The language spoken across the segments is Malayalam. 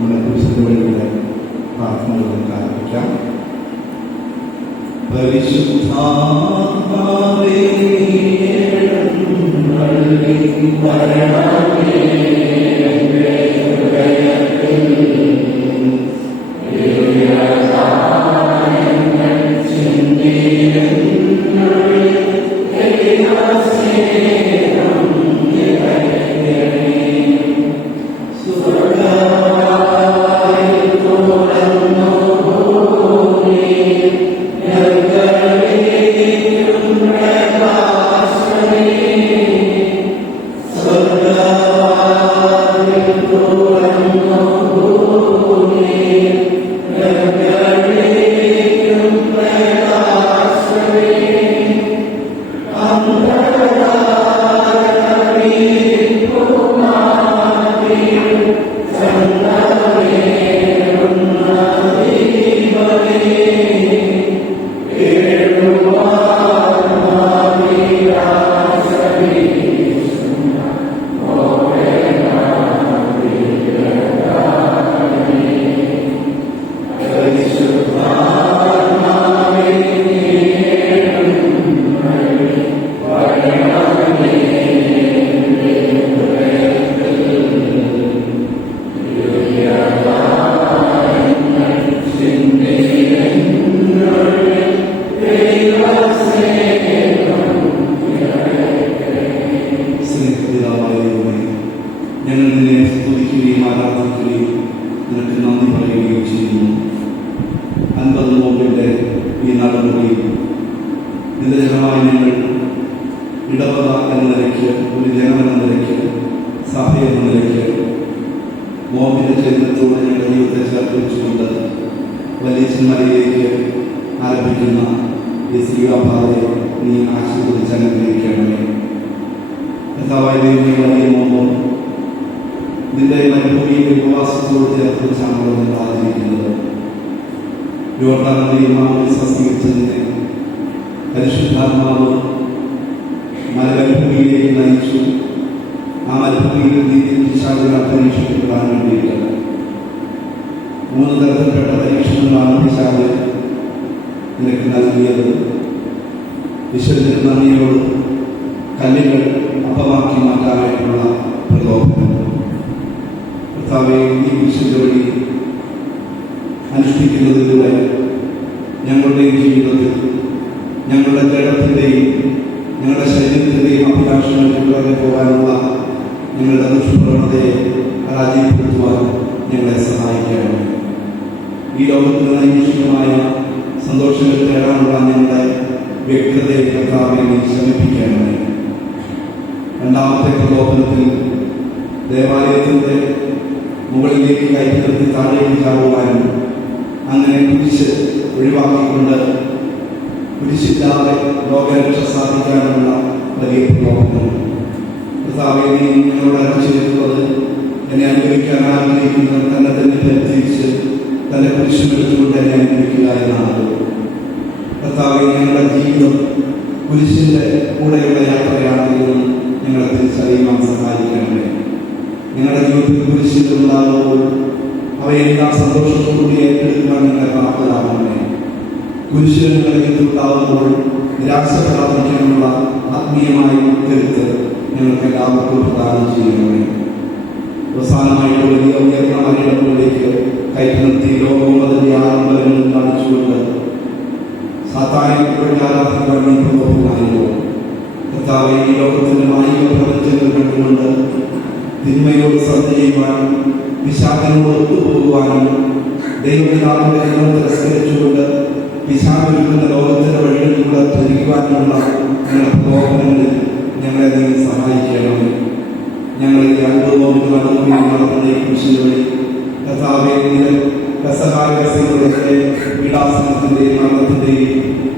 നമ്മുടെ കുരിശുകളിലൂടെ പ്രാർത്ഥനകളിലേക്ക് ആരംഭിക്കാം. പരിശുദ്ധാത്മാവേ ഇടവക എന്ന നിലയ്ക്ക്, ഒരു ജനമെന്ന നിലയ്ക്ക്, സഭ എന്ന നിലയ്ക്ക് മോഹന്റെ ചരിത്രത്തോടെ ഞങ്ങളുടെ ജീവിതത്തെ ചേർത്ത് വെച്ചുകൊണ്ട് വലിയച്ഛന്മാരിലേക്ക് ആരംഭിക്കുന്ന ഈ ശ്രീകാഭാവയെ നീ ആശീർവദിച്ച് അനുഗ്രഹിക്കണമേ. കർത്താവായ ദൈവമേ, വലിയ മോഹം നിന്റെ മരുഭൂമിയിൽ ഉപവാസത്തോട് ചേർത്ത് വെച്ചാണല്ലോ നിങ്ങൾ ആചരിക്കുന്നത്. യോർദാൻ നദിയിൽ സ്വീകരിച്ചതിനെ പരിശുദ്ധാത്മാവ് മലമരുഭൂമിയിലേക്ക് നയിച്ചു. ആ മരുഭൂമിയിൽ പിശാചുകൾ പരീക്ഷിക്കപ്പെടാൻ വേണ്ടിയിട്ട് 3 തരത്തിൽപ്പെട്ട പരീക്ഷണങ്ങളാണ് പിശാച് നിനക്ക് നൽകിയത്. വിശുദ്ധ നന്ദിയോട് കല്ലുകൾ അപ്പമാക്കി മാറ്റാനായിട്ടുള്ള പ്രലോഭനം. കർത്താവേ, ഈ വിശുദ്ധ വഴി അനുഷ്ഠിക്കുന്നതിലൂടെ ഞങ്ങളുടെ ജീവിതത്തിൽ ഞങ്ങളുടെ ജഡത്തിൻ്റെയും ഞങ്ങളുടെ ശരീരത്തിൻ്റെയും അഭിലാഷങ്ങൾക്ക് പുറകെ പോകാനുള്ള ഞങ്ങളുടെ ദുഷ്പ്രവണതയെ പരാജയപ്പെടുത്തുവാൻ ഞങ്ങളെ സഹായിക്കണം. ഈ ലോകത്തിന് നൈമിഷികമായ സന്തോഷങ്ങൾ തേടാനുള്ള ഞങ്ങളുടെ വ്യക്തതയെ കർത്താവെ നീ ശമിപ്പിക്കണമേ. രണ്ടാമത്തെ പ്രലോഭനത്തിൽ ദേവാലയത്തിൻ്റെ മുകളിലേക്ക് കയറ്റി നിർത്തി താഴേക്ക് ചാടുവാനും അങ്ങനെ കുരിശ് ഒഴിവാക്കിക്കൊണ്ട് കുരിശില്ലാതെ ലോകരക്ഷ സാധിക്കാനുള്ള വലിയ പ്രലോഭനം. കർത്താവേ, നീ ഞങ്ങളോട് അറിയിച്ചിരിക്കുന്നത് എന്നെ അനുഭവിക്കാൻ ആഗ്രഹിക്കുന്നത് തന്നെ തന്നെ പരിചയിച്ച് തൻ്റെ കുരിശുമെടുത്തുകൊണ്ട് എന്നെ അനുഭവിക്കുക എന്നാണ്. കർത്താവേ, ഞങ്ങളുടെ ജീവിതം കുരിശിൻ്റെ കൂടെയുള്ള യാത്രയാണെങ്കിലും ഞങ്ങളെ തിരിച്ചറിയുവാൻ സഹായിക്കണമേ. ഞങ്ങളുടെ ജീവിതത്തിൽ കുരിശുകൾ ഉണ്ടാകുമ്പോൾ അവയെല്ലാം സന്തോഷത്തോടുകൂടി ഏറ്റെടുക്കുവാൻ ഞങ്ങളെ പ്രാപ്തരാകണമേ. കുരിശുകൾ ഉണ്ടാകുമ്പോൾ നിരാശപ്പെടാതിരിക്കാനുള്ള ആത്മീയമായ കരുത്ത് ഞങ്ങൾക്ക് എല്ലാവർക്കും പ്രദാനം ചെയ്യണമേ. അവസാനമായിട്ട് വലിയ ഉയർന്ന മലയിടങ്ങളിലേക്ക് കയറ്റി നിർത്തി ലോകവും അതിൻ്റെ ആഡംബരങ്ങളിൽ കാണിച്ചുകൊണ്ട് സാത്താനെ ആരാധിക്കുവാൻ പ്രലോഭനായിരുന്നു. കർത്താവേ, ഈ ലോകത്തിൻ്റെ മായിക പ്രപഞ്ചങ്ങൾ കണ്ടുകൊണ്ട് തിന്മയോട് ശ്രദ്ധ ചെയ്യുവാനും പിശാചിനോട് ഒത്തുപോകുവാനും ദൈവപിതാവിന്റെ തിരസ്കരിച്ചുകൊണ്ട് പിശാചൊരുക്കുന്ന ലോകത്തിന്റെ വഴികളിലൂടെ ധരിക്കുവാനുമുള്ള ഞങ്ങളുടെ പ്രലോഭനങ്ങളിൽ ഞങ്ങളെ നീ സഹായിക്കണം. ഞങ്ങളെ അനുഭവം നടത്തുന്ന ഈ കുരിശിന്റെ വഴി കർത്താവേ, രസകാരങ്ങളുടെ പീഡാസനത്തിന്റെയും മരണത്തിന്റെയും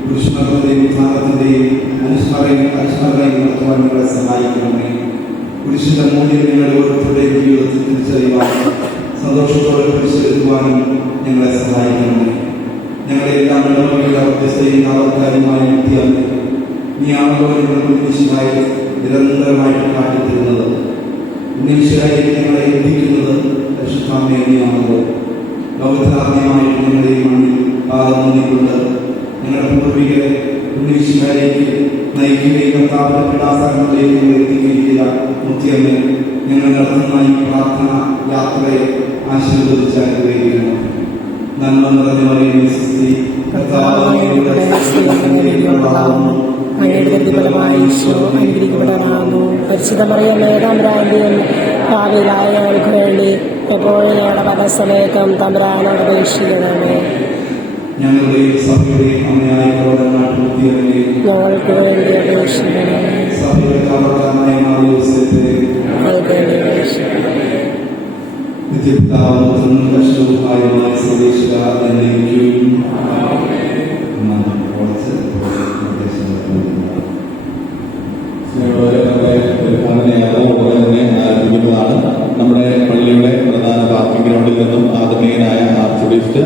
കൃഷ്ണത്തിന്റെയും ഉത്ഥാനത്തിന്റെയും അനുസ്മരണയും നടത്തുവാൻ ഞങ്ങളെ സഹായിക്കണമേ. കുരിശിന്റെ മൂല്യം ഞങ്ങളുടെ ഓരോരുത്തരുടെയും ജീവിതത്തിൽ തിരിച്ചറിയുവാൻ സന്തോഷത്തോടെ കുരിശെടുക്കുവാനും ഞങ്ങളെ സഹായിക്കണമേ. ഞങ്ങളെ എല്ലാം ഇടവകയുടെ വ്യത്യസ്തയും ആവർത്തകരുമായ വ്യക്തിയാണ് നീ ആളുകളുടെ ഉന്നീശനായി നിരന്തരമായിട്ട് കാട്ടിത്തരുന്നത്. ഉന്നീശനായി ഞങ്ങളെ എത്തിക്കുന്നത് പരിശുദ്ധാത്മയാണല്ലോ. ലോകത്താദ്യമായിട്ട് നിങ്ങളുടെ ഈ മണ്ണിൽ പാദം നീക്കൊണ്ട് ഞങ്ങളുടെ പൂർവികരെ ഉന്നയിച്ചുകാരേക്ക് നയിക്കുകയും കർത്താവിന്റെ പിടാസങ്ങളിലേക്ക് എത്തിക്കുകയും ചെയ്ത മുഖ്യമേ, ഞങ്ങൾ നടത്തുന്ന ഈ പ്രാർത്ഥന യാത്രയെ ആശീർവദിച്ച് അനുഗ്രഹിക്കുന്നു. നന്മ നിറഞ്ഞ മറിയമേ സ്വസ്തി, കർത്താവ് അങ്ങയുടെ അനുഗ്രഹിക്കപ്പെട്ടവളാകുന്നു. പരിശുദ്ധ മറിയമേ തമ്പുരാന്റെയും ഭാവിയിലായ ഞങ്ങൾക്ക് വേണ്ടി എപ്പോഴും ഞങ്ങളുടെ പരസമയത്തും തമ്പുരാനോട് അപേക്ഷിക്കണമേ. ഞങ്ങളുടെ സഭയുടെയും അമ്മയായ ഞങ്ങൾക്ക് വേണ്ടി അപേക്ഷിക്കണമേ. സഭയുടെ കാവൽക്കാരനായ മാറിയോസേപ്പേ, നിത്യപിതാവും പരിശുദ്ധനുമായ സർവേശ്വരാ എന്നേക്കും ആരംഭിക്കുന്നതാണ്. നമ്മുടെ പള്ളിയുടെ പ്രധാന പാർക്കിംഗ് ഗ്രൗണ്ടിൽ നിന്നും ആദരണീയനായ ആർച്ച് ബിഷപ്പ്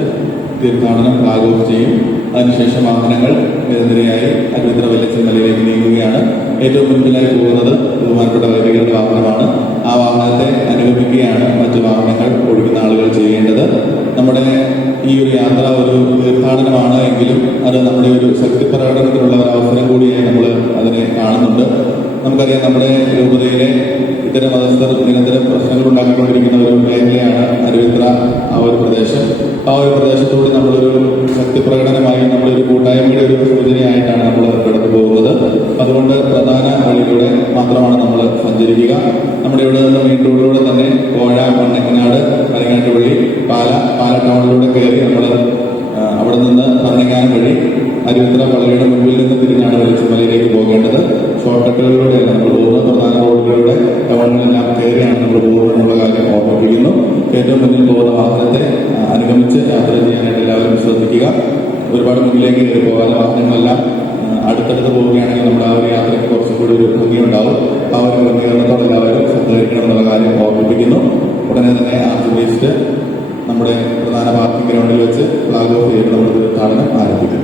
തീർത്ഥാടനം ആഘോഷം ചെയ്യും. അതിനുശേഷം വാഹനങ്ങൾ നിരന്തരയായി അരുവിത്ര വല്യച്ചൻ മലയിലേക്ക് നീങ്ങുകയാണ്. ഏറ്റവും മുൻപിലായി പോകുന്നത് ബഹുമാനപ്പെട്ട വൈദികരുടെ വാഹനമാണ്. ആ വാഹനത്തെ അനുഗമിക്കുകയാണ് മറ്റു വാഹനങ്ങൾ ഓടിക്കുന്ന ആളുകൾ ചെയ്യേണ്ടത്. നമ്മുടെ ഈ ഒരു യാത്ര ഒരു തീർത്ഥാടനമാണ് എങ്കിലും അത് നമ്മുടെ ഒരു ശക്തി പ്രകടനത്തിനുള്ള ഒരു അവസരം കൂടിയായി നമ്മൾ അതിനെ കാണുന്നുണ്ട്. നമുക്കറിയാം, നമ്മുടെ രൂപതയിലെ ഇത്തരം മതസ്ഥർ നിരന്തരം പ്രശ്നങ്ങൾ ഉണ്ടാക്കിക്കൊണ്ടിരിക്കുന്ന ഒരു മേഖലയാണ് അരുവിത്ര ആ ഒരു പ്രദേശം. ആ ഒരു പ്രദേശത്തോടെ നമ്മളൊരു ശക്തി പ്രകടനമായി നമ്മളൊരു കൂട്ടായ്മയുടെ ഒരു സൂചനയായിട്ടാണ് നമ്മൾ കടന്നു പോകുന്നത്. അതുകൊണ്ട് പ്രധാന വഴിയിലൂടെ മാത്രമാണ് നമ്മൾ സഞ്ചരിക്കുക. നമ്മുടെ ഇവിടെ നിന്ന് മെയിൻ റോഡിലൂടെ തന്നെ കോഴ, മണ്ണക്കനാട്, മരങ്ങാട്ടുപള്ളി, പാല ടൗണിലൂടെ കയറി നമ്മൾ അവിടെ നിന്ന് ഭരണങ്ങാനം വഴി അരുവിത്ര പള്ളിയുടെ മുൻപിൽ നിന്ന് തിരിഞ്ഞാണ് വെളിച്ചമലയിലേക്ക് പോകേണ്ടത്. ഷോർട്ട് കട്ടുകളിലൂടെയല്ല നമ്മൾ പോകുന്നത്, പ്രധാന റോഡുകളിലൂടെ ടൗണിലെല്ലാം കയറിയാണ് നമ്മൾ പോകുന്നതെന്നുള്ള കാര്യം ഓർമ്മിപ്പിക്കുന്നു. ഏറ്റവും മുന്നിൽ പോകുന്ന വാഹനത്തെ അനുഗമിച്ച് യാത്ര ചെയ്യാനായിട്ട് എല്ലാവരും ശ്രദ്ധിക്കുക. ഒരുപാട് മുന്നിലേക്ക് കയറി പോകാതെ വാഹനങ്ങളെല്ലാം അടുത്തടുത്ത് പോവുകയാണെങ്കിൽ നമ്മുടെ ആ ഒരു യാത്രയ്ക്ക് കുറച്ചുകൂടി ഒരു ഭംഗിയുണ്ടാവും. ആ ഒരു ക്രമീകരണത്തോടെ എല്ലാവരും സഹകരിക്കണം എന്നുള്ള കാര്യം ഓർമ്മിപ്പിക്കുന്നു. ഉടനെ തന്നെ ആർച്ച് ബീച്ച് നമ്മുടെ പ്രധാന പാർക്കിംഗ് ഗ്രൗണ്ടിൽ വെച്ച് ഫ്ലാഗ് ഓഫ് ചെയ്ത് നമ്മുടെ തീർത്ഥാടനം ആരംഭിക്കുന്നു.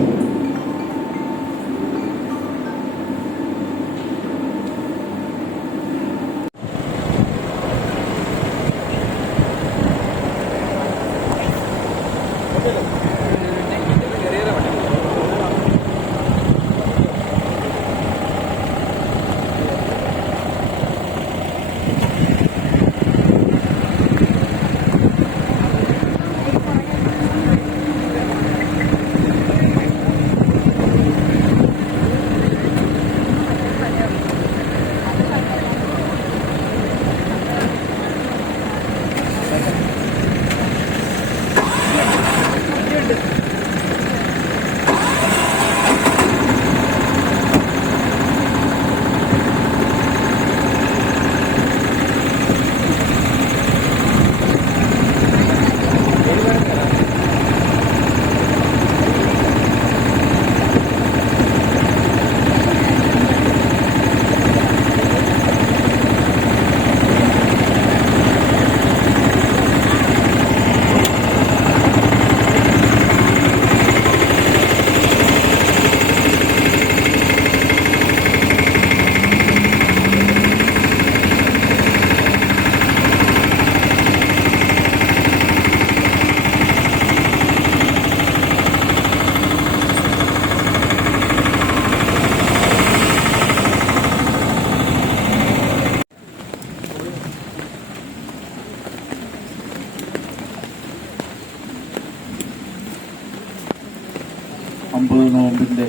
നോമ്പിൻ്റെ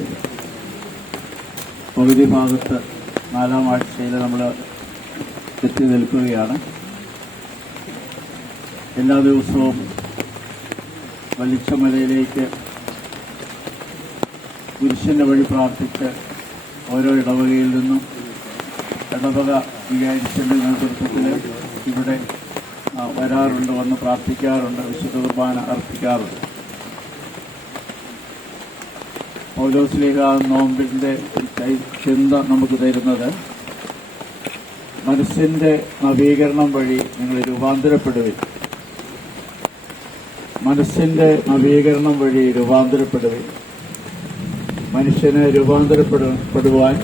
പകുതി ഭാഗത്ത് 4-ാം ആഴ്ചയിൽ നമ്മൾ എത്തി നിൽക്കുകയാണ്. എല്ലാ ദിവസവും വലിച്ചമലയിലേക്ക് കുരിശിൻ്റെ വഴി പ്രാർത്ഥിച്ച് ഓരോ ഇടവകയിൽ നിന്നും ഇടവക വികാരിച്ചൻ്റെ നേതൃത്വത്തിൽ ഇവിടെ വരാറുണ്ട്, വന്ന് പ്രാർത്ഥിക്കാറുണ്ട്, വിശുദ്ധ കുർബാന അർപ്പിക്കാറുണ്ട്. പൗലോസ്ലീഹ നോമ്പിൻ്റെ ചിന്ത നമുക്ക് തരുന്നത് മനസ്സിൻ്റെ നവീകരണം വഴി നിങ്ങൾ രൂപാന്തരപ്പെടുവിൻ. മനസ്സിൻ്റെ നവീകരണം വഴി രൂപാന്തരപ്പെടുവിൻ. മനുഷ്യന് രൂപാന്തരപ്പെടുവാൻ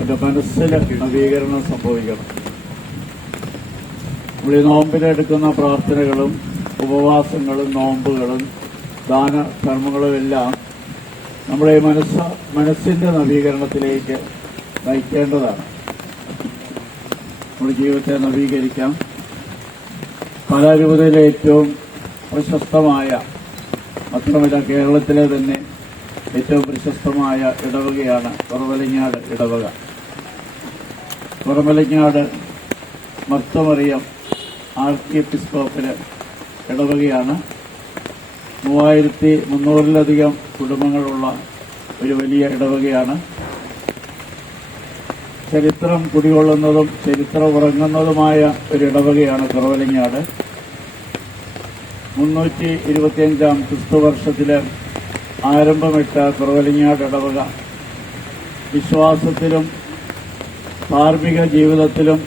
എൻ്റെ മനസ്സിൽ നവീകരണം സംഭവിക്കണം. നമ്മൾ ഈ നോമ്പിലെടുക്കുന്ന പ്രാർത്ഥനകളും ഉപവാസങ്ങളും നോമ്പുകളും ദാന കർമ്മങ്ങളും എല്ലാം നമ്മുടെ ഈ മനസ്സിന്റെ നവീകരണത്തിലേക്ക് നയിക്കേണ്ടതാണ്. നമ്മുടെ ജീവിതത്തെ നവീകരിക്കാം. പാലാരൂപതയിലെ ഏറ്റവും പ്രശസ്തമായ, മാത്രമല്ല കേരളത്തിലെ തന്നെ ഏറ്റവും പ്രശസ്തമായ ഇടവകയാണ് കുറവലങ്ങാട് ഇടവക. കുറവലങ്ങാട് മർത്തമറിയം ആർക്കിയെപ്പിസ്കോപ്പല് ഇടവകയാണ്. 3300-ലധികം കുടുംബങ്ങളുള്ള ഒരു വലിയ ഇടവകയാണ്. ചരിത്രം കുടികൊള്ളുന്നതും ചരിത്രം ഉറങ്ങുന്നതുമായ ഒരു ഇടവകയാണ് കുറവലങ്ങാട്. 325-ാം ക്രിസ്തുവർഷത്തില് ആരംഭമിട്ട കുറവലങ്ങാട് ഇടവക വിശ്വാസത്തിലും ധാർമ്മിക ജീവിതത്തിലും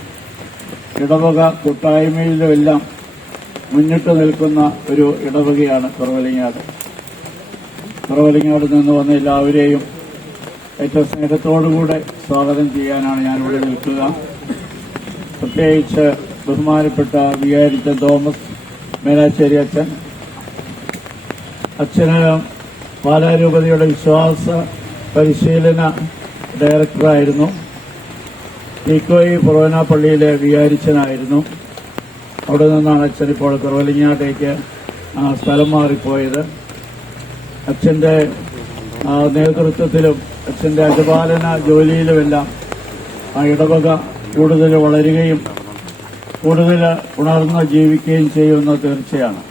ഇടവക കൂട്ടായ്മയിലുമെല്ലാം മുന്നിട്ട് നിൽക്കുന്ന ഒരു ഇടവകയാണ് കുറവലങ്ങാട്. കുറവലങ്ങാട് നിന്ന് വന്ന എല്ലാവരെയും ഏറ്റവും സ്നേഹത്തോടുകൂടെ സ്വാഗതം ചെയ്യാനാണ് ഞാനിവിടെ നിൽക്കുക. പ്രത്യേകിച്ച് ബഹുമാനപ്പെട്ട വികാരിച്ച തോമസ് മേലാശ്ശേരി അച്ഛന് പാലാരൂപതയുടെ വിശ്വാസ പരിശീലന ഡയറക്ടറായിരുന്നു. തീക്കോയി ഫൊറോന പള്ളിയിലെ വികാരിച്ചനായിരുന്നു. അവിടെ നിന്നാണ് അച്ഛൻ ഇപ്പോൾ കുറവലങ്ങാട്ടേക്ക് സ്ഥലം മാറിപ്പോയത്. അച്ഛന്റെ നേതൃത്വത്തിലും അച്ഛന്റെ അനുപാലന ജോലിയിലുമെല്ലാം ആ ഇടവക കൂടുതൽ വളരുകയും കൂടുതൽ ഉണർന്ന് ജീവിക്കുകയും ചെയ്യുമെന്ന് തീർച്ചയാണ്.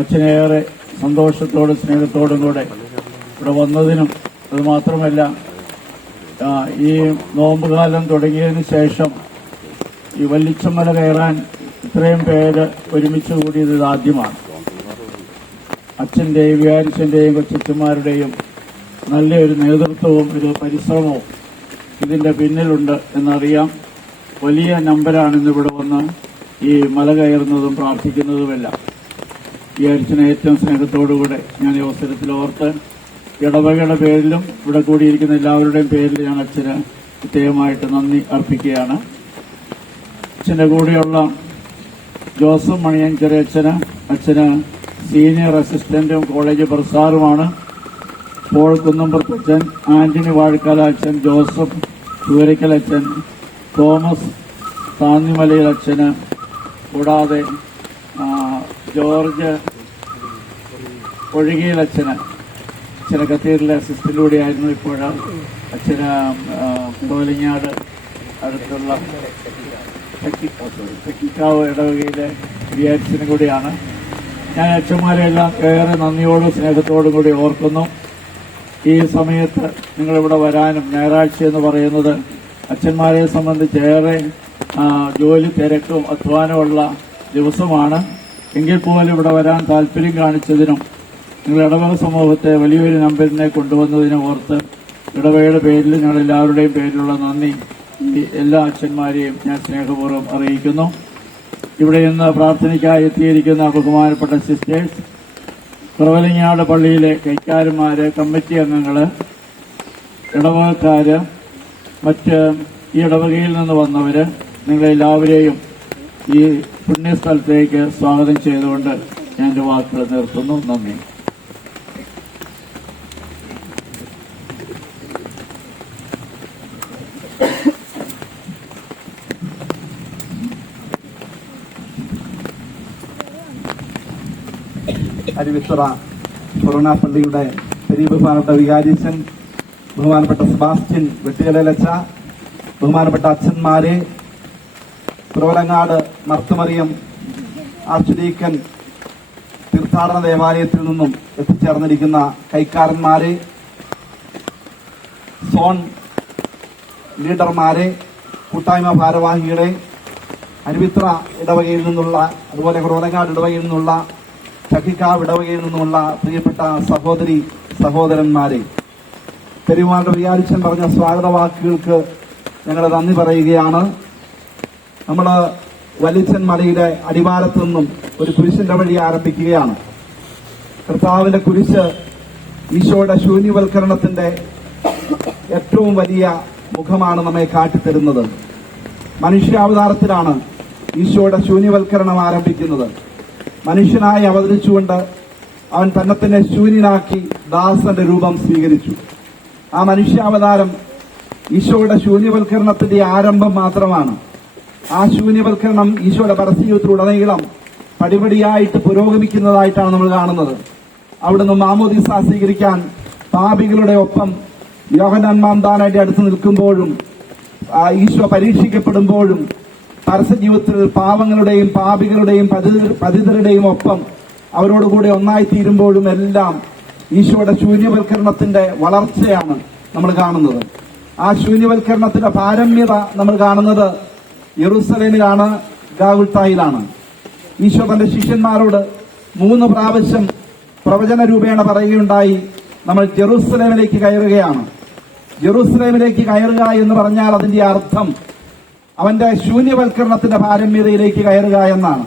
അച്ഛനേറെ സന്തോഷത്തോടും സ്നേഹത്തോടും കൂടെ ഇവിടെ വന്നതിനും, അതുമാത്രമല്ല ഈ നോമ്പുകാലം തുടങ്ങിയതിന് ശേഷം ഈ വല്ലിച്ചമല കയറാൻ ഇത്രയും പേര് ഒരുമിച്ച് കൂടിയത് ഇതാദ്യമാണ്. അച്ഛന്റെയും വികാരിച്ചന്റെയും കൊച്ചന്മാരുടെയും നല്ലൊരു നേതൃത്വവും ഒരു പരിശ്രമവും ഇതിന്റെ പിന്നിലുണ്ട് എന്നറിയാം. വലിയ നമ്പരാണ് ഇന്നിവിടെ വന്ന് ഈ മല കയറുന്നതും പ്രാർത്ഥിക്കുന്നതുമെല്ലാം. വികാരിച്ചനെ ഏറ്റവും സ്നേഹത്തോടുകൂടെ ഞാൻ ഈ അവസരത്തിൽ ഓർത്ത് ഇടവകയുടെ പേരിലും ഇവിടെ കൂടിയിരിക്കുന്ന എല്ലാവരുടെയും പേരിൽ ഞാൻ അച്ഛന് പ്രത്യേകമായിട്ട് നന്ദി അർപ്പിക്കുകയാണ്. അച്ഛന്റെ കൂടെയുള്ള ജോസഫ് മണിയഞ്ചേരി അച്ഛന് സീനിയർ അസിസ്റ്റന്റും കോളേജ് പ്രൊഫസറുമാണ്. പോൾ കുന്നംപുറത്ത് അച്ഛൻ, ആന്റണി വാഴക്കാല അച്ഛൻ, ജോസഫ് ചൂരക്കൽ അച്ഛൻ, തോമസ് താന്നിമലയിൽ അച്ഛന്, കൂടാതെ ജോർജ് ഒഴുകിയിൽ അച്ഛന് കത്തീഡ്രലിലെ അസിസ്റ്റന്റ് കൂടിയായിരുന്നു. ഇപ്പോൾ അച്ഛന് കോലിങ്ങാട് അടുത്തുള്ള തെക്കിക്കാവ് ഇടവകയിലെ വികാരിച്ചനും കൂടിയാണ്. ഞാൻ അച്ഛന്മാരെല്ലാം ഏറെ നന്ദിയോടും സ്നേഹത്തോടും കൂടി ഓർക്കുന്നു. ഈ സമയത്ത് നിങ്ങളിവിടെ വരാനും, ഞായറാഴ്ച എന്ന് പറയുന്നത് അച്ഛന്മാരെ സംബന്ധിച്ച് ഏറെ ജോലി തിരക്കും അധ്വാനമുള്ള ദിവസമാണ്. എങ്കിൽ പോലും ഇവിടെ വരാൻ താല്പര്യം കാണിച്ചതിനും നിങ്ങൾ ഇടവക സമൂഹത്തെ വലിയൊരു നമ്പരിനെ കൊണ്ടുവന്നതിനും ഓർത്ത് ഇടവകയുടെ പേരിൽ ഞങ്ങൾ എല്ലാവരുടെയും പേരിലുള്ള നന്ദി എല്ലാ അച്ഛന്മാരെയും ഞാൻ സ്നേഹപൂർവ്വം അറിയിക്കുന്നു. ഇവിടെ ഇന്ന് പ്രാർത്ഥനയ്ക്കായി എത്തിയിരിക്കുന്ന ബഹുമാനപ്പെട്ട സിസ്റ്റേഴ്സ്, കുറവലങ്ങാട് പള്ളിയിലെ കൈക്കാരന്മാര്, കമ്മിറ്റി അംഗങ്ങള്, ഇടവകക്കാര്, മറ്റ് ഈ ഇടവകയിൽ നിന്ന് വന്നവര്, നിങ്ങളെല്ലാവരെയും ഈ പുണ്യസ്ഥലത്തേക്ക് സ്വാഗതം ചെയ്തുകൊണ്ട് ഞാൻ എന്റെ വാക്കുകൾ നിർത്തുന്നു. നന്ദി. അരുവിത്തുറ ഫൊറോന പള്ളിയുടെ ബഹുമാനപ്പെട്ട വികാരിച്ചൻ, ബഹുമാനപ്പെട്ട സെബാസ്റ്റ്യൻ വെട്ടുകലച്ച, ബഹുമാനപ്പെട്ട അച്ഛന്മാരെ, കുറവലങ്ങാട് മർത്തമറിയം ആർച്ച് ഡീക്കൻ തീർത്ഥാടന ദേവാലയത്തിൽ നിന്നും എത്തിച്ചേർന്നിരിക്കുന്ന കൈക്കാരന്മാരെ, സോൺ ലീഡർമാരെ, കൂട്ടായ്മ ഭാരവാഹികളെ, അരുവിത്ര ഇടവകയിൽ നിന്നുള്ള, അതുപോലെ കുറവലങ്ങാട് ഇടവകയിൽ നിന്നുള്ള, ചക്കിക്കാവ് ഇടവകയിൽ നിന്നുമുള്ള പ്രിയപ്പെട്ട സഹോദരി സഹോദരന്മാരെ, പെരുമാളുടെ വികാരിച്ചൻ പറഞ്ഞ സ്വാഗത വാക്കുകൾക്ക് ഞങ്ങൾ നന്ദി പറയുകയാണ്. നമ്മൾ വലിച്ചൻ മലയുടെ അടിവാരത്തു നിന്നും ഒരു കുരിശിന്റെ വഴി ആരംഭിക്കുകയാണ്. കർത്താവിന്റെ കുരിശ് ഈശോയുടെ ശൂന്യവൽക്കരണത്തിന്റെ ഏറ്റവും വലിയ മുഖമാണ് നമ്മെ കാട്ടിത്തരുന്നത്. മനുഷ്യാവതാരത്തിലാണ് ഈശോയുടെ ശൂന്യവൽക്കരണം ആരംഭിക്കുന്നത്. മനുഷ്യനായി അവതരിച്ചുകൊണ്ട് അവൻ തന്നെ ശൂന്യനാക്കി ദാസന്റെ രൂപം സ്വീകരിച്ചു. ആ മനുഷ്യാവതാരം ഈശോയുടെ ശൂന്യവൽക്കരണത്തിന്റെ ആരംഭം മാത്രമാണ്. ആ ശൂന്യവൽക്കരണം ഈശോയുടെ പരസ്യജീവിതത്തിലുടനീളം പടിപടിയായിട്ട് പുരോഗമിക്കുന്നതായിട്ടാണ് നമ്മൾ കാണുന്നത്. അവിടുന്ന് മാമോദീസ സ്വീകരിക്കാൻ പാപികളുടെ ഒപ്പം യോഹന്നാൻ മാംദാനായിട്ട് അടുത്ത് നിൽക്കുമ്പോഴും ഈശോ പരീക്ഷിക്കപ്പെടുമ്പോഴും പരസ്യജീവിതത്തിൽ പാവങ്ങളുടെയും പാപികളുടെയും പതിതരുടെയും ഒപ്പം അവരോടുകൂടെ ഒന്നായിത്തീരുമ്പോഴും എല്ലാം ഈശോയുടെ ശൂന്യവൽക്കരണത്തിന്റെ വളർച്ചയാണ് നമ്മൾ കാണുന്നത്. ആ ശൂന്യവൽക്കരണത്തിന്റെ പാരമ്യത നമ്മൾ കാണുന്നത് യെറൂസലേമിലാണ്, ഗാഗുൽത്തായിലാണ്. ഈശോ തന്റെ ശിഷ്യന്മാരോട് 3 പ്രാവശ്യം പ്രവചന രൂപേണ പറയുകയുണ്ടായി, നമ്മൾ ജെറൂസലേമിലേക്ക് കയറുകയാണ്. ജെറൂസലേമിലേക്ക് കയറുക എന്ന് പറഞ്ഞാൽ അതിന്റെ അർത്ഥം അവന്റെ ശൂന്യവൽക്കരണത്തിന്റെ പാരമ്യതയിലേക്ക് കയറുക എന്നാണ്.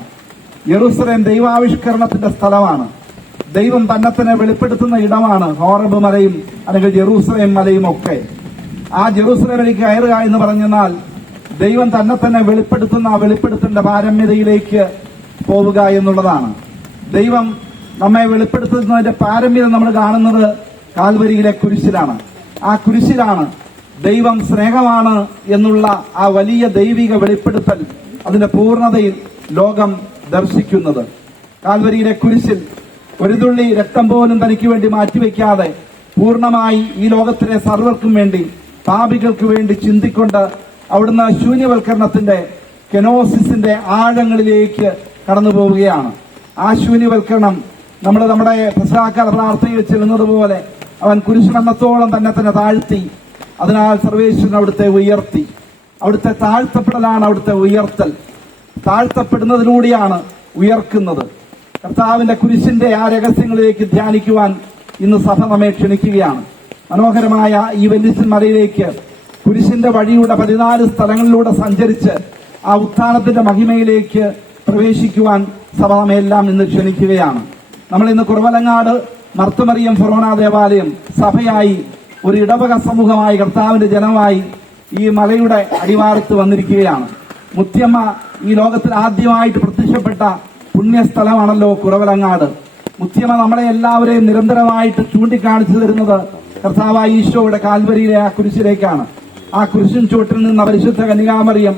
യെറൂസലേം ദൈവാവിഷ്കരണത്തിന്റെ സ്ഥലമാണ്. ദൈവം തന്നെ വെളിപ്പെടുത്തുന്ന ഇടമാണ് ഹോറബ് മലയും അല്ലെങ്കിൽ ജെറൂസലേം മലയും ഒക്കെ. ആ ജെറൂസലേമിലേക്ക് കയറുക എന്ന് പറഞ്ഞാൽ ദൈവം തന്നെ വെളിപ്പെടുത്തേണ്ട പാരമ്യതയിലേക്ക് പോവുക എന്നുള്ളതാണ്. ദൈവം നമ്മെ വെളിപ്പെടുത്തുന്നതിന്റെ പാരമ്യത നമ്മൾ കാണുന്നത് കാൽവരിയിലെ കുരിശിലാണ്. ആ കുരിശിലാണ് ദൈവം സ്നേഹമാണ് എന്നുള്ള ആ വലിയ ദൈവിക വെളിപ്പെടുത്തൽ അതിന്റെ പൂർണ്ണതയിൽ ലോകം ദർശിക്കുന്നത്. കാൽവരിയിലെ കുരിശിൽ ഒരു തുള്ളി രക്തം പോലും തനിക്ക് വേണ്ടി മാറ്റിവെക്കാതെ പൂർണ്ണമായി ഈ ലോകത്തിലെ സർവർക്കും വേണ്ടി പാപികൾക്ക് വേണ്ടി ചിന്തിക്കൊണ്ട് അവിടുന്ന് ശൂന്യവൽക്കരണത്തിന്റെ കെനോസിസിന്റെ ആഴങ്ങളിലേക്ക് കടന്നു പോവുകയാണ്. ആ ശൂന്യവൽക്കരണം നമ്മുടെ പെസഹാക്കാല പ്രാർത്ഥനയിൽ ചെല്ലുന്നതുപോലെ അവൻ കുരിശുമരണത്തോളം തന്നെ താഴ്ത്തി. അതിനാൽ സർവേശ്വരൻ അവിടുത്തെ ഉയർത്തി. അവിടുത്തെ താഴ്ത്തപ്പെടലാണ് അവിടുത്തെ ഉയർത്തൽ. താഴ്ത്തപ്പെടുന്നതിലൂടെയാണ് ഉയർക്കുന്നത്. കർത്താവിന്റെ കുരിശിന്റെ ആ രഹസ്യങ്ങളിലേക്ക് ധ്യാനിക്കുവാൻ ഇന്ന് സഭ നമ്മെ ക്ഷണിക്കുകയാണ്. മനോഹരമായ ഈ വെല്ലിച്ചൻ മലയിലേക്ക് കുരിശിന്റെ വഴിയുടെ 14 സ്ഥലങ്ങളിലൂടെ സഞ്ചരിച്ച് ആ ഉത്ഥാനത്തിന്റെ മഹിമയിലേക്ക് പ്രവേശിക്കുവാൻ സഭ നമ്മയെല്ലാം ഇന്ന് ക്ഷണിക്കുകയാണ്. നമ്മൾ ഇന്ന് കുറവലങ്ങാട് മർത്തമറിയം ഫൊറോന ദേവാലയം സഭയായി ഒരു ഇടവക സമൂഹമായി കർത്താവിന്റെ ജനമായി ഈ മലയുടെ അടിവാരത്ത് വന്നിരിക്കുകയാണ്. മുത്യമ്മ ഈ ലോകത്തിൽ ആദ്യമായിട്ട് പ്രത്യക്ഷപ്പെട്ട പുണ്യസ്ഥലമാണല്ലോ കുറവലങ്ങാട്. മുത്യമ്മ നമ്മളെ എല്ലാവരെയും നിരന്തരമായിട്ട് ചൂണ്ടിക്കാണിച്ചു തരുന്നത് കർത്താവായ ഈശോയുടെ കാൽവരിയിലെ ആ കുരിശിലേക്കാണ്. ആ കുരിശിൻ ചുവട്ടിൽ നിന്ന് പരിശുദ്ധ കന്യകാമറിയം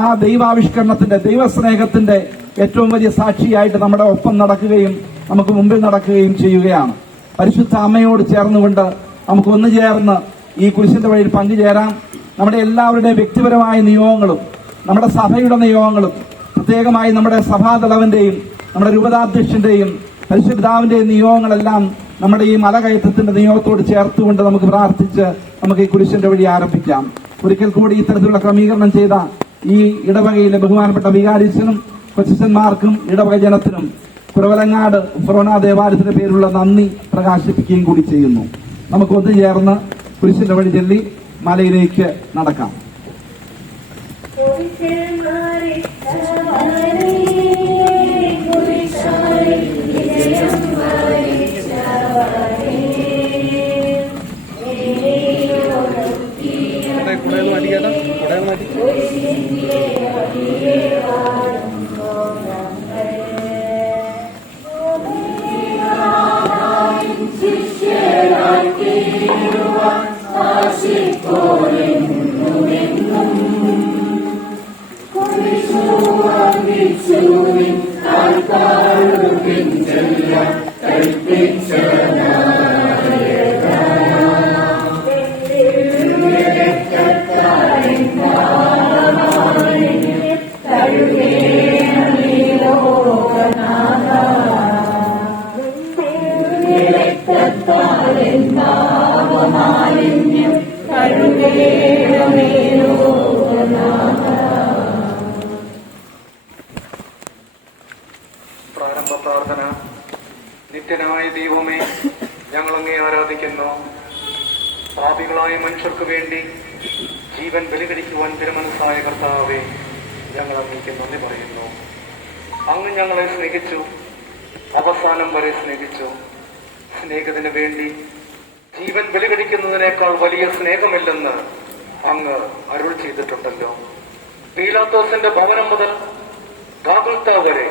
ആ ദൈവാവിഷ്കരണത്തിന്റെ ദൈവസ്നേഹത്തിന്റെ ഏറ്റവും വലിയ സാക്ഷിയായിട്ട് നമ്മുടെ ഒപ്പം നടക്കുകയും നമുക്ക് മുമ്പിൽ നടക്കുകയും ചെയ്യുകയാണ്. പരിശുദ്ധ അമ്മയോട് ചേർന്നുകൊണ്ട് നമുക്ക് ഒന്നു ചേർന്ന് ഈ കുരിശിന്റെ വഴിയിൽ പങ്കുചേരാം. നമ്മുടെ എല്ലാവരുടെയും വ്യക്തിപരമായ നിയോഗങ്ങളും നമ്മുടെ സഭയുടെ നിയോഗങ്ങളും പ്രത്യേകമായി നമ്മുടെ സഭാതലവന്റെയും നമ്മുടെ രൂപതാധ്യക്ഷന്റെയും പരിശുദ്ധാവിന്റെയും നിയോഗങ്ങളെല്ലാം നമ്മുടെ ഈ മലകയറ്റത്തിന്റെ നിയോഗത്തോട് ചേർത്തുകൊണ്ട് നമുക്ക് പ്രാർത്ഥിച്ച് നമുക്ക് ഈ കുരിശിന്റെ വഴി ആരംഭിക്കാം. ഒരിക്കൽ കൂടി ഇത്തരത്തിലുള്ള ക്രമീകരണം ചെയ്ത ഈ ഇടവകയിലെ ബഹുമാനപ്പെട്ട വികാരിച്ചനും കൊച്ചന്മാർക്കും ഇടവക ജനത്തിനും കുറവലങ്ങാട് ഫൊറോന ദേവാലയത്തിന്റെ പേരിലുള്ള നന്ദി പ്രകാശിപ്പിക്കുകയും കൂടി ചെയ്യുന്നു. നമുക്ക് ഒന്നു ചേർന്ന് കുരിശിന്റെ വഴി ചൊല്ലി മലയിലേക്ക് നടക്കാം. പ്രാരംഭ പ്രാർത്ഥന. നിത്യനായ ദൈവമേ, ഞങ്ങളങ്ങേ ആരാധിക്കുന്നു. പാപികളായ മനുഷ്യർക്ക് വേണ്ടി ജീവൻ ബലികഴിക്കുവാൻ തിരുമനസ്സായ കർത്താവേ, ഞങ്ങൾ അങ്ങേക്ക് നന്ദി പറയുന്നു. അങ്ങ് ഞങ്ങളെ സ്നേഹിച്ചു, അവസാനം വരെ സ്നേഹിച്ചു. സ്നേഹത്തിന് വേണ്ടി ജീവൻ ബലികഴിക്കുന്നതിനേക്കാൾ വലിയ സ്നേഹമില്ലെന്ന് അങ്ങ് അരുൾ ചെയ്തിട്ടുണ്ടല്ലോ. പീലാത്തോസിന്റെ ഭവനം മുതൽ ഗാഗുൽത്ത വരെ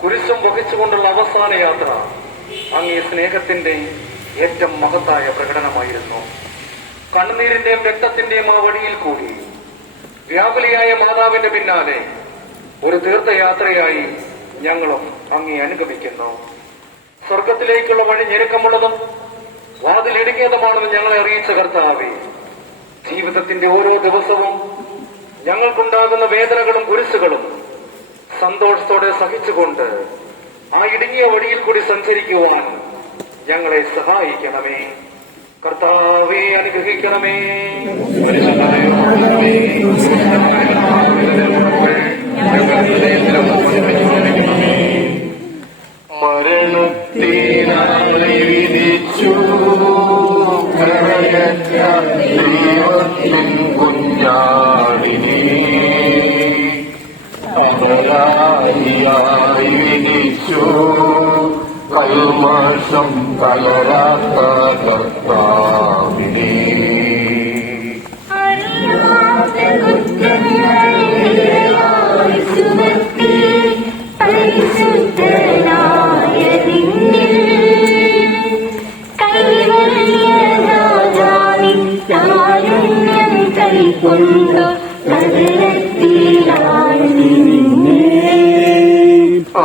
കുരിശും വഹിച്ചുകൊണ്ടുള്ള അവസാന യാത്ര അങ്ങേ സ്നേഹത്തിന്റെ ഏറ്റവും മഹത്തായ പ്രകടനമായിരുന്നു. കണ്ണുനീരിന്റെയും രക്തത്തിന്റെയും ആ വഴിയിൽ കൂടി വ്യാകുലിയായ മാതാവിന്റെ പിന്നാലെ ഒരു തീർത്ഥയാത്രയായി ഞങ്ങളും അങ്ങേ അനുഗമിക്കുന്നു. സ്വർഗത്തിലേക്കുള്ള വഴി ഞെരുക്കമുള്ളതും വാതിലിടുങ്ങിയതുമാണെന്ന് ഞങ്ങളെ അറിയിച്ച കർത്താവേ, ജീവിതത്തിന്റെ ഓരോ ദിവസവും ഞങ്ങൾക്കുണ്ടാകുന്ന വേദനകളും കുരിശുകളും സന്തോഷത്തോടെ സഹിച്ചുകൊണ്ട് ആ ഇടുങ്ങിയ വഴിയിൽ കൂടി സഞ്ചരിക്കുവാൻ ഞങ്ങളെ സഹായിക്കണമേ. കർത്താവേ, അനുഗ്രഹിക്കണമേ. മരണത്തിനായി വിധിച്ചു ദൈവത്തിൻ കുഞ്ഞാടിനെ അപരാധിയായി വിധിച്ചു കൽമഷം കലരാത്ത കർത്താവിനെ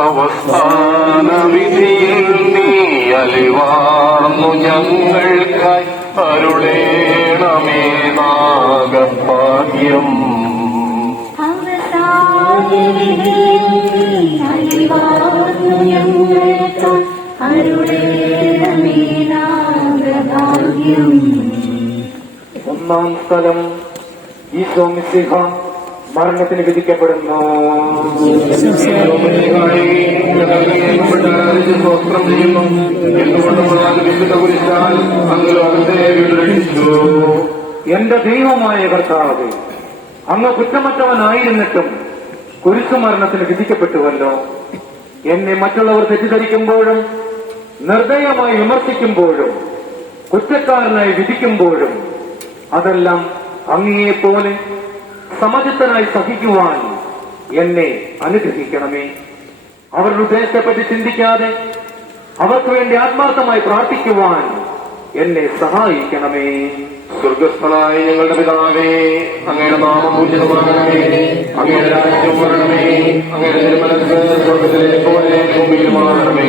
അവസാന വിധിയിൽ നീ അലിവാർന്നു ഞങ്ങൾക്കായി അരുളേണമേ നാഗഭാഗ്യം. ഒന്നാം സ്ഥലം ഈശോ മിശിഹ മരണത്തിന് വിധിക്കപ്പെടുന്നു. എന്റെ ദൈവമായ കർത്താവേ, അങ്ങ് കുറ്റമറ്റവനായിരുന്നിട്ടും കുരിശുമരണത്തിന് വിധിക്കപ്പെട്ടുവല്ലോ. എന്നെ മറ്റുള്ളവർ തെറ്റിദ്ധരിക്കുമ്പോഴും നിർദ്ദയമായി വിമർശിക്കുമ്പോഴും കുറ്റക്കാരനായി വിധിക്കുമ്പോഴും അതെല്ലാം അങ്ങയെപ്പോലെ സമചിത്തനായി സഹിക്കുവാൻ എന്നെ അനുഗ്രഹിക്കണമേ. അവരുടെ ഉദ്ദേശത്തെപ്പറ്റി ചിന്തിക്കാതെ അവർക്ക് വേണ്ടി ആത്മാർത്ഥമായി പ്രാർത്ഥിക്കുവാൻ എന്നെ സഹായിക്കണമേ. സ്വർഗസ്ഥനായ ഞങ്ങളുടെ പിതാവേ, അങ്ങയുടെ നാമം പൂജിതമാകണമേ. അങ്ങയുടെ രാജ്യം വരണമേ. അങ്ങയുടെ തിരുമനസ്സ് സ്വർഗത്തിലെ പോലെ ഭൂമിയിലുമാകണമേ.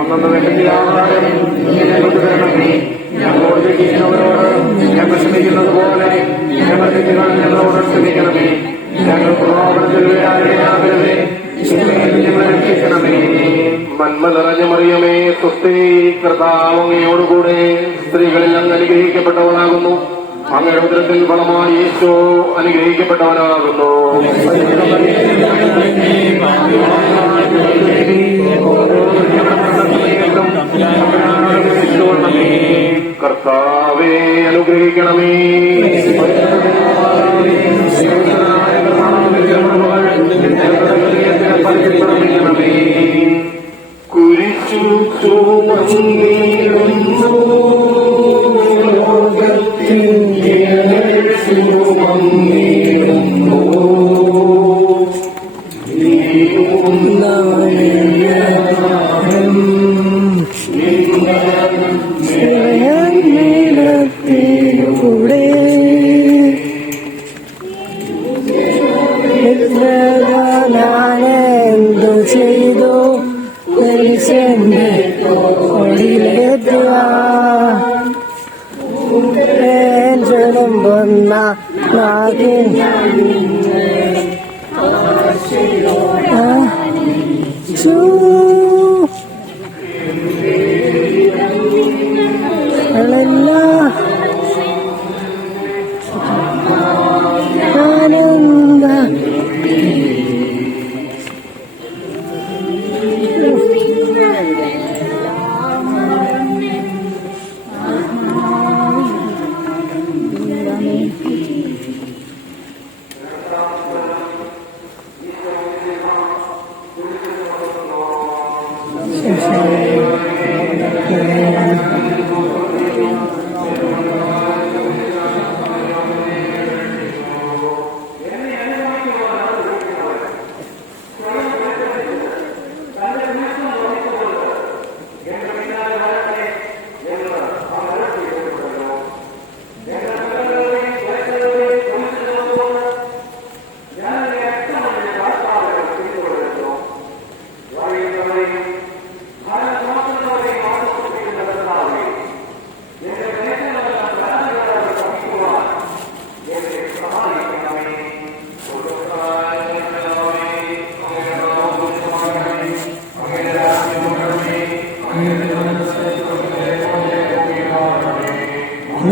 അന്നു വേണ്ട ആഹാരം ഞങ്ങൾക്ക് തരണമേ. ഞങ്ങളോട് ക്ഷമിക്കുന്നവരോട് ഞങ്ങൾ ക്ഷമിക്കുന്നത് പോലെ ഞങ്ങൾ തെറ്റുകൾ ഞങ്ങളോട് ക്ഷമിക്കണമേ. ഞങ്ങൾ പ്രലോഭനത്തിൽ വീഴാതെ ഞങ്ങളെ രക്ഷിക്കണമേ. നന്മ നിറഞ്ഞ മറിയമേ, സ്വസ്തി, കർത്താവ് അങ്ങയോടുകൂടെ സ്ത്രീകളിൽ അങ്ങ് അനുഗ്രഹിക്കപ്പെട്ടവനാകുന്നു. അങ്ങയുടെ ഉദരത്തിൽ ഫലമായി യേശോ അനുഗ്രഹിക്കപ്പെട്ടവനാകുന്നു. കർത്താവേ, അനുഗ്രഹിക്കണമേ. കുരിശു ചുമന്നിടുന്നു ലോകത്തിൽ ചുമന്നിടുന്നു ഞാനെന്തു ചെയ്തു കുരിശന്റെ ജനം വന്ന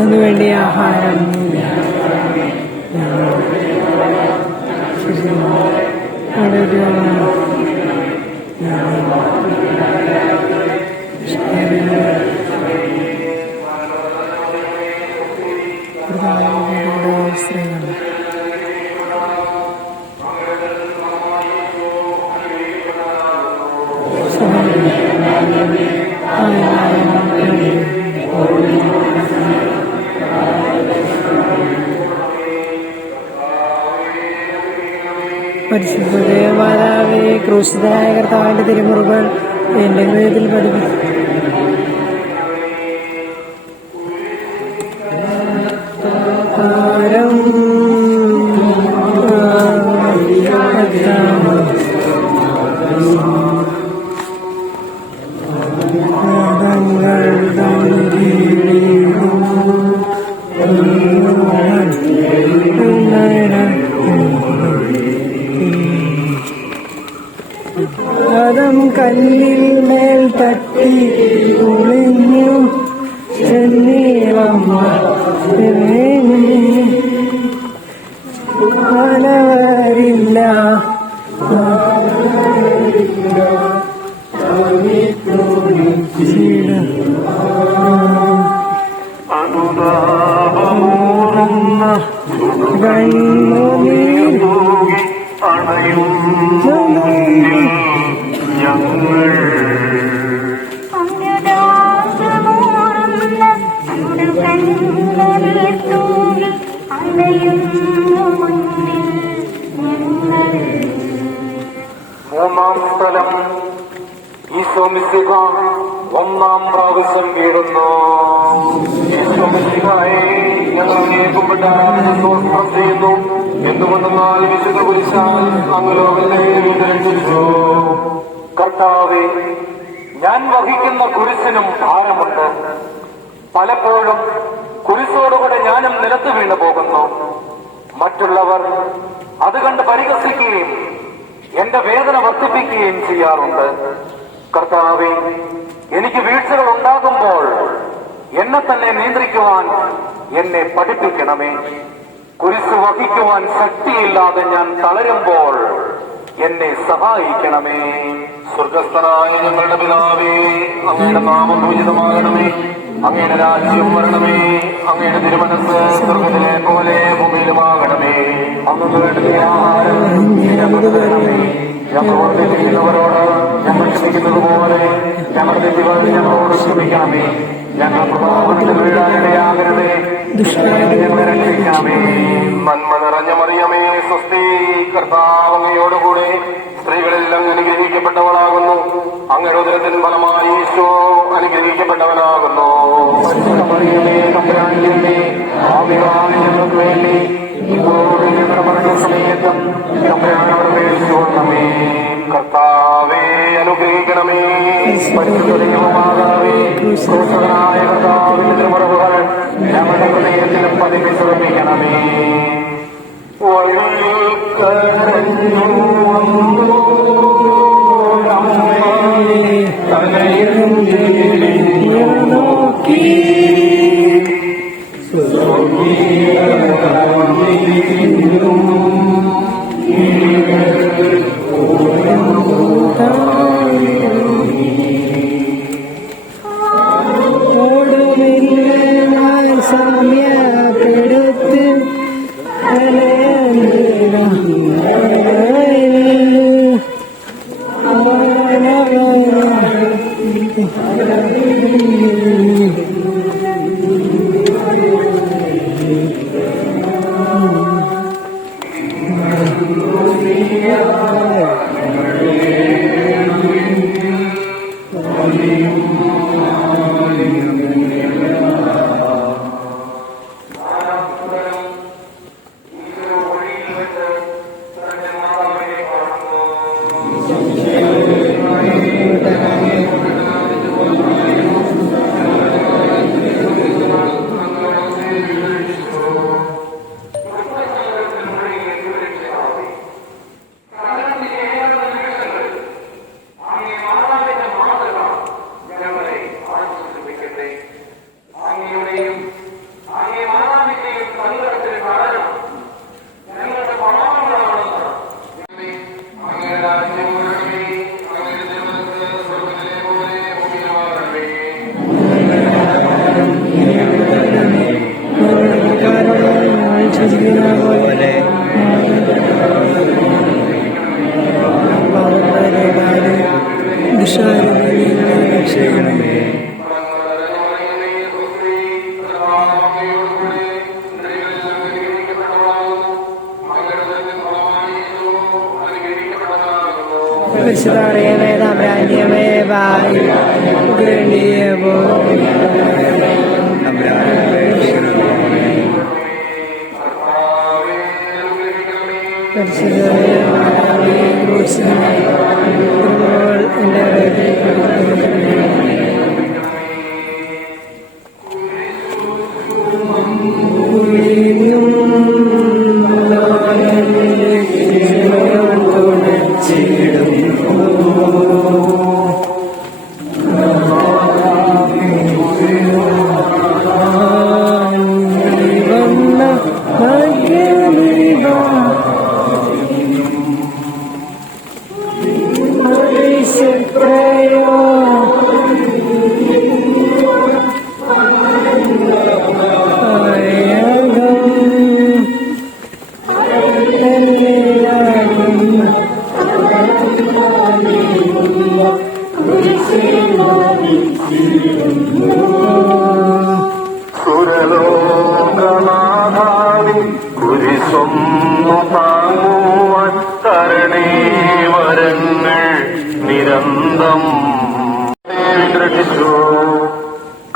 അന്നു വേണ്ടി ആഹാരം സ്ത്രീകൾ പരിശുദ്ധ മാതാവേ, ക്രൂശിതനായ കർത്താവിന്റെ തിരുമുറുകൾ എന്റെ ഹൃദയത്തിൽ പഠിപ്പിച്ചു. പാദം കല്ലിൽ മേൽ തട്ടി കുളിഞ്ഞു ചെന്നീളം മാനവരില്ല മൂന്നാം സ്ഥലം ഈശോ മിശിഹ ഒന്നാം പ്രാവശ്യം വീഴുന്നു. ഈശോ മിശിഹായെ ഞങ്ങളെ കുമ്പിട്ടാരാധന ചെയ്യുന്നു. എന്തുകൊണ്ടെന്നാൽ വിശുദ്ധ കുരിശാൽ അങ്ങ് ലോകത്തെ രക്ഷിച്ചു. കർത്താവേ, ഞാൻ വഹിക്കുന്ന കുരിശിനും ഭാരമുണ്ട്. പലപ്പോഴും കുരിശോടുകൂടെ ഞാനും നിലത്ത് വീണു പോകുന്നു. മറ്റുള്ളവർ അത് കണ്ട് പരിഹസിക്കുകയും എന്റെ വേദന വർദ്ധിപ്പിക്കുകയും ചെയ്യാറുണ്ട്. കർത്താവേ, എനിക്ക് വീഴ്ചകൾ ഉണ്ടാകുമ്പോൾ എന്നെ തന്നെ നിയന്ത്രിക്കുവാൻ എന്നെ പഠിപ്പിക്കണമേ. കുരിശ് വഹിക്കുവാൻ ശക്തിയില്ലാതെ ഞാൻ തളരുമ്പോൾ എന്നെ സഹായിക്കണമേ. സ്വർഗസ്ഥനായ ഞങ്ങളുടെ പിതാവേ, അങ്ങയുടെ നാമം പൂജിതമാകണമേ. അങ്ങയുടെ രാജ്യം വരണമേ. അങ്ങയുടെ തിരുമനസ് സ്വർഗത്തിലെ പോലെ ഭൂമിയിലുമാകണമേ. അന്നു വേണ്ട ആഹാരം ഞങ്ങൾക്ക് തരണമേ. ഞങ്ങളോട് തെറ്റിക്കുന്നവരോട് ഞങ്ങൾ ക്ഷമിക്കുന്നത് പോലെ ഞങ്ങളുടെ തെറ്റുകൾ ഞങ്ങളോട് ക്ഷമിക്കണമേ. ഞങ്ങൾ പ്രഭാവത്തിൽ വീഴാനിടയാകരുതേ. ഞങ്ങളെ രക്ഷിക്കണമേ. നന്മ നിറഞ്ഞ മറിയമേ, സ്വസ്തി, കർത്താവ് അങ്ങയോടുകൂടെ സ്ത്രീകളിൽ അങ്ങ് അനുഗ്രഹിക്കപ്പെട്ടവളാകുന്നു. അങ്ങയുടെ ഉദരത്തിൻ ഫലമായി ഈശോ അനുഗ്രഹിക്കപ്പെട്ടവനാകുന്നു. മറിയമേ, തമ്പുരാന്റെ ഭാവികാലം ഞങ്ങൾക്ക് വേണ്ടി ഇപ്പോഴും ഞങ്ങളുടെ മരണസമയത്തും തമ്പുരാനോട് അപേക്ഷിച്ചുകൊള്ളണമേ. കർത്താവേ, അനുഗ്രഹിക്കണമേ. പരിശുദ്ധ ദൈവമാതാവേ, ക്രൂശിതനായ കർത്താവിന്റെ തിരുമുറവുകൾ ഞങ്ങളുടെ ഹൃദയത്തിലും പതിപ്പിച്ചു നിർമ്മിക്കണമേ. സമയപ്പെടുത്ത് ഞങ്ങളെ ദയവായി വേണ്ടിയപ്പോൾ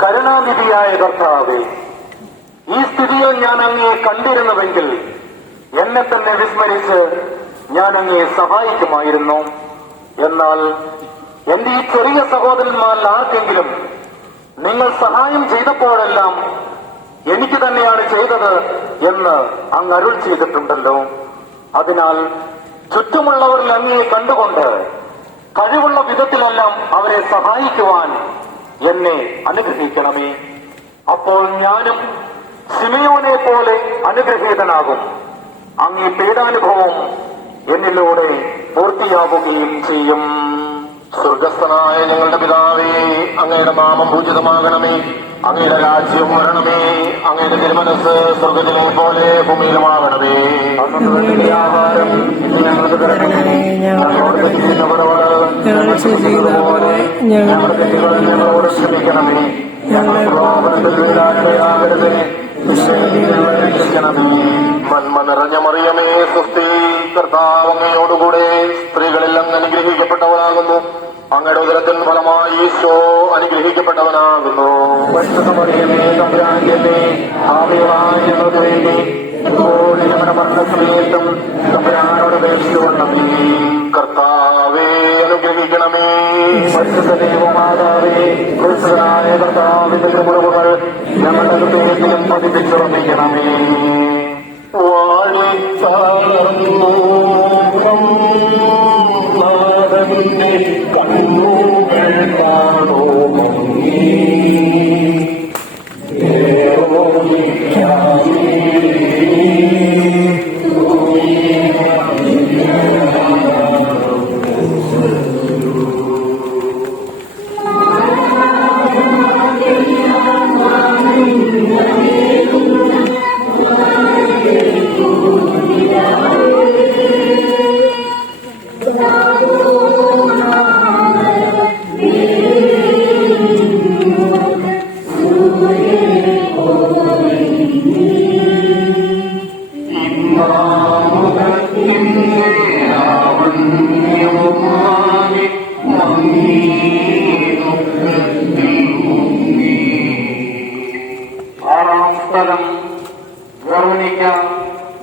കരുണാനിധിയായ കർത്താവേ, ഈ സ്ഥിതിയിൽ ഞാൻ അങ്ങയെ കണ്ടിരുന്നുവെങ്കിൽ എന്നെ തന്നെ വിസ്മരിച്ച് ഞാൻ അങ്ങയെ സഹായിക്കുമായിരുന്നു. എന്നാൽ എന്റെ ഈ ചെറിയ സഹോദരന്മാരിൽ ആർക്കെങ്കിലും നിങ്ങൾ സഹായം ചെയ്തപ്പോഴെല്ലാം എനിക്ക് തന്നെയാണ് ചെയ്തത് എന്ന് അങ്ങ് അരുൾ ചെയ്തിട്ടുണ്ടല്ലോ. അതിനാൽ ചുറ്റുമുള്ളവരിൽ അങ്ങയെ കണ്ടുകൊണ്ട് കഴിവുള്ള വിധത്തിലെല്ലാം അവരെ സഹായിക്കുവാൻ എന്നെ അനുഗ്രഹിക്കണമേ. അപ്പോൾ ഞാനും ശിമയോനെ പോലെ അനുഗ്രഹീതനാകും. അങ്ങേ പീഡാനുഭവം എന്നിലൂടെ പൂർത്തിയാവുകയും ചെയ്യും. സ്വർഗസ്ഥനായ ഞങ്ങളുടെ പിതാവേ, അങ്ങയുടെ നാമം പൂജിതമാകണമേ. അങ്ങയുടെ രാജ്യം വരണമേ. അങ്ങയുടെ തിരുമനസ് സ്വർഗത്തിലെ പോലെ ഭൂമിയിലുമാകണമേ. അന്നത്തെ ആഹാരം ഞങ്ങൾക്ക് തരണമേ. ഞങ്ങളോട് തെറ്റിക്കുന്നവരോട് ഞങ്ങളുടെ തെറ്റുകൾ ഞങ്ങളോട് ക്ഷമിക്കണമേ. ഞങ്ങളെ പാപത്തിൽ വീഴാനിടയാകരുതേ. നന്മ നിറഞ്ഞ മറിയമേ, സ്വസ്തി, കർത്താവ് അങ്ങയോടുകൂടെ സ്ത്രീകളിൽ അങ്ങ് അനുഗ്രഹിക്കപ്പെട്ടവനാകുന്നു. അങ്ങയുടെ ഉദരത്തിൻ ഫലമായി ഈശോ അനുഗ്രഹിക്കപ്പെട്ടവനാകുന്നു. മറിയമേ, തമ്പുരാന്റെ ആവിയായ ഞങ്ങൾക്ക് വേണ്ടി ഇപ്പോഴും നമ്മുടെ മരണസമയത്തും തമ്പുരാനോട് അപേക്ഷിച്ചുകൊള്ളണമേ. കർത്താവേ, അനുഗ്രഹിക്കണമേ. പരിശുദ്ധ ദൈവമാതാവേ, ക്രിസ്തുവായ കർത്താവിന്റെ തിരുമുറിവുകൾ ഞങ്ങളുടെ ഹൃദയത്തിലും പതിപ്പിച്ചുറപ്പിക്കണമേ.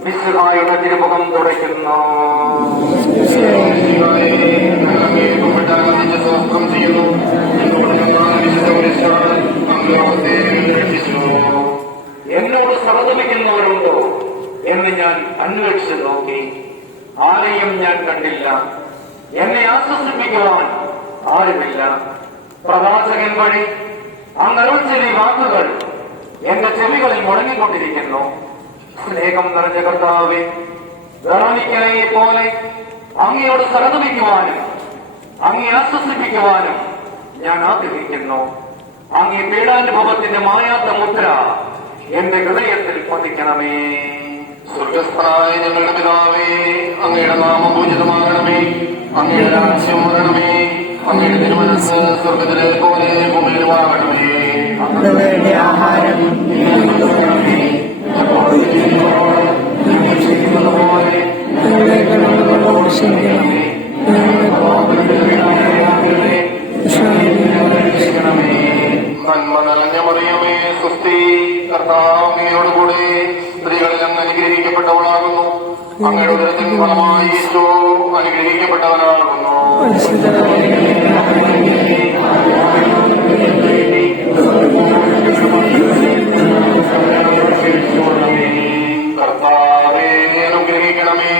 മിശിഹായുടെ തിരുമുഖം തുടയ്ക്കുന്നു. എന്നോട് സഹതപിക്കുന്നവരുണ്ടോ എന്ന് ഞാൻ അന്വേഷിച്ചു നോക്കി. ആരെയും ഞാൻ കണ്ടില്ല. എന്നെ ആശ്വസിപ്പിക്കുവാൻ ആരുമില്ല. പ്രവാചകൻ വഴി അങ്ങരുൾച്ചെലി വാക്കുകൾ എന്റെ ചെവികളിൽ മുടങ്ങിക്കൊണ്ടിരിക്കുന്നു. സ്നേഹം നിറഞ്ഞ കർത്താവേ, വെറോനിക്കയെ പോലെ അങ്ങയോട് സഹതപിക്കുവാനും അങ്ങയെ ആശ്വസിപ്പിക്കുവാനും ഞാൻ ആഗ്രഹിക്കുന്നു. അങ്ങേ പീഡാനുഭവത്തിന്റെ മായാത്ത മുദ്ര എന്റെ ഹൃദയത്തിൽ പതിക്കണമേ. സ്വർഗസ്ഥനായ ഞങ്ങളുടെ പിതാവേ, അങ്ങയുടെ നാമം പൂജിതമാകണമേ. അങ്ങയുടെ രാജ്യം വരണമേ. അങ്ങയുടെ തിരുമനസ് സ്വർഗത്തിലെ പോലെ ഭൂമിയിലുമാകണമേ. വേണ്ട ആഹാരം ഞങ്ങളെ കടന്നുകൊണ്ട് ക്ഷമിക്കണം. ഞങ്ങളെ നിറഞ്ഞ മറിയമേ സ്വസ്തി, കർത്താവ് അങ്ങയോടുകൂടെ സ്ത്രീകളിൽ അങ്ങ് അനുഗ്രഹിക്കപ്പെട്ടവളാകുന്നു. അങ്ങയുടെ ഉദരത്തിൻ ഫലമായി ഈശോ അനുഗ്രഹിക്കപ്പെട്ടവനാകുന്നു. കർത്താവേ അനുഗ്രഹിക്കണമേ.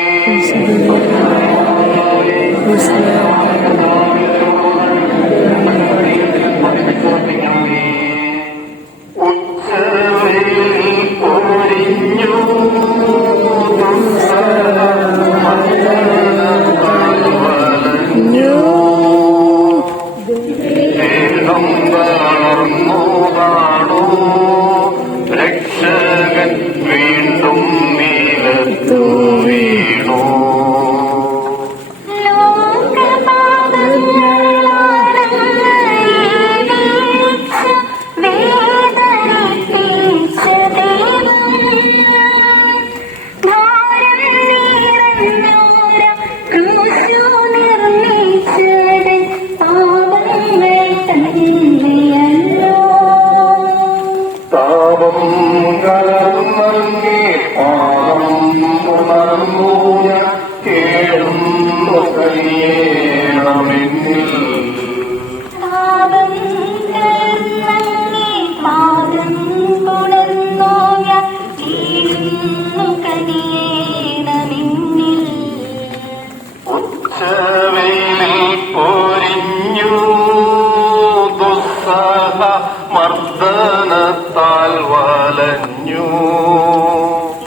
രക്ഷകൻ വീണ്ടും നീലത്തു വീണു. താപം കലർന്നേ പാദം ഉണർന്നു ഞാൻ കേടുന്നു കനിയേണമെന്നിൽ. ഉച്ചവെയിലിൽ പൊരിഞ്ഞു ദുസ്സഹ മർദ്ദനത്താൽ വലഞ്ഞു.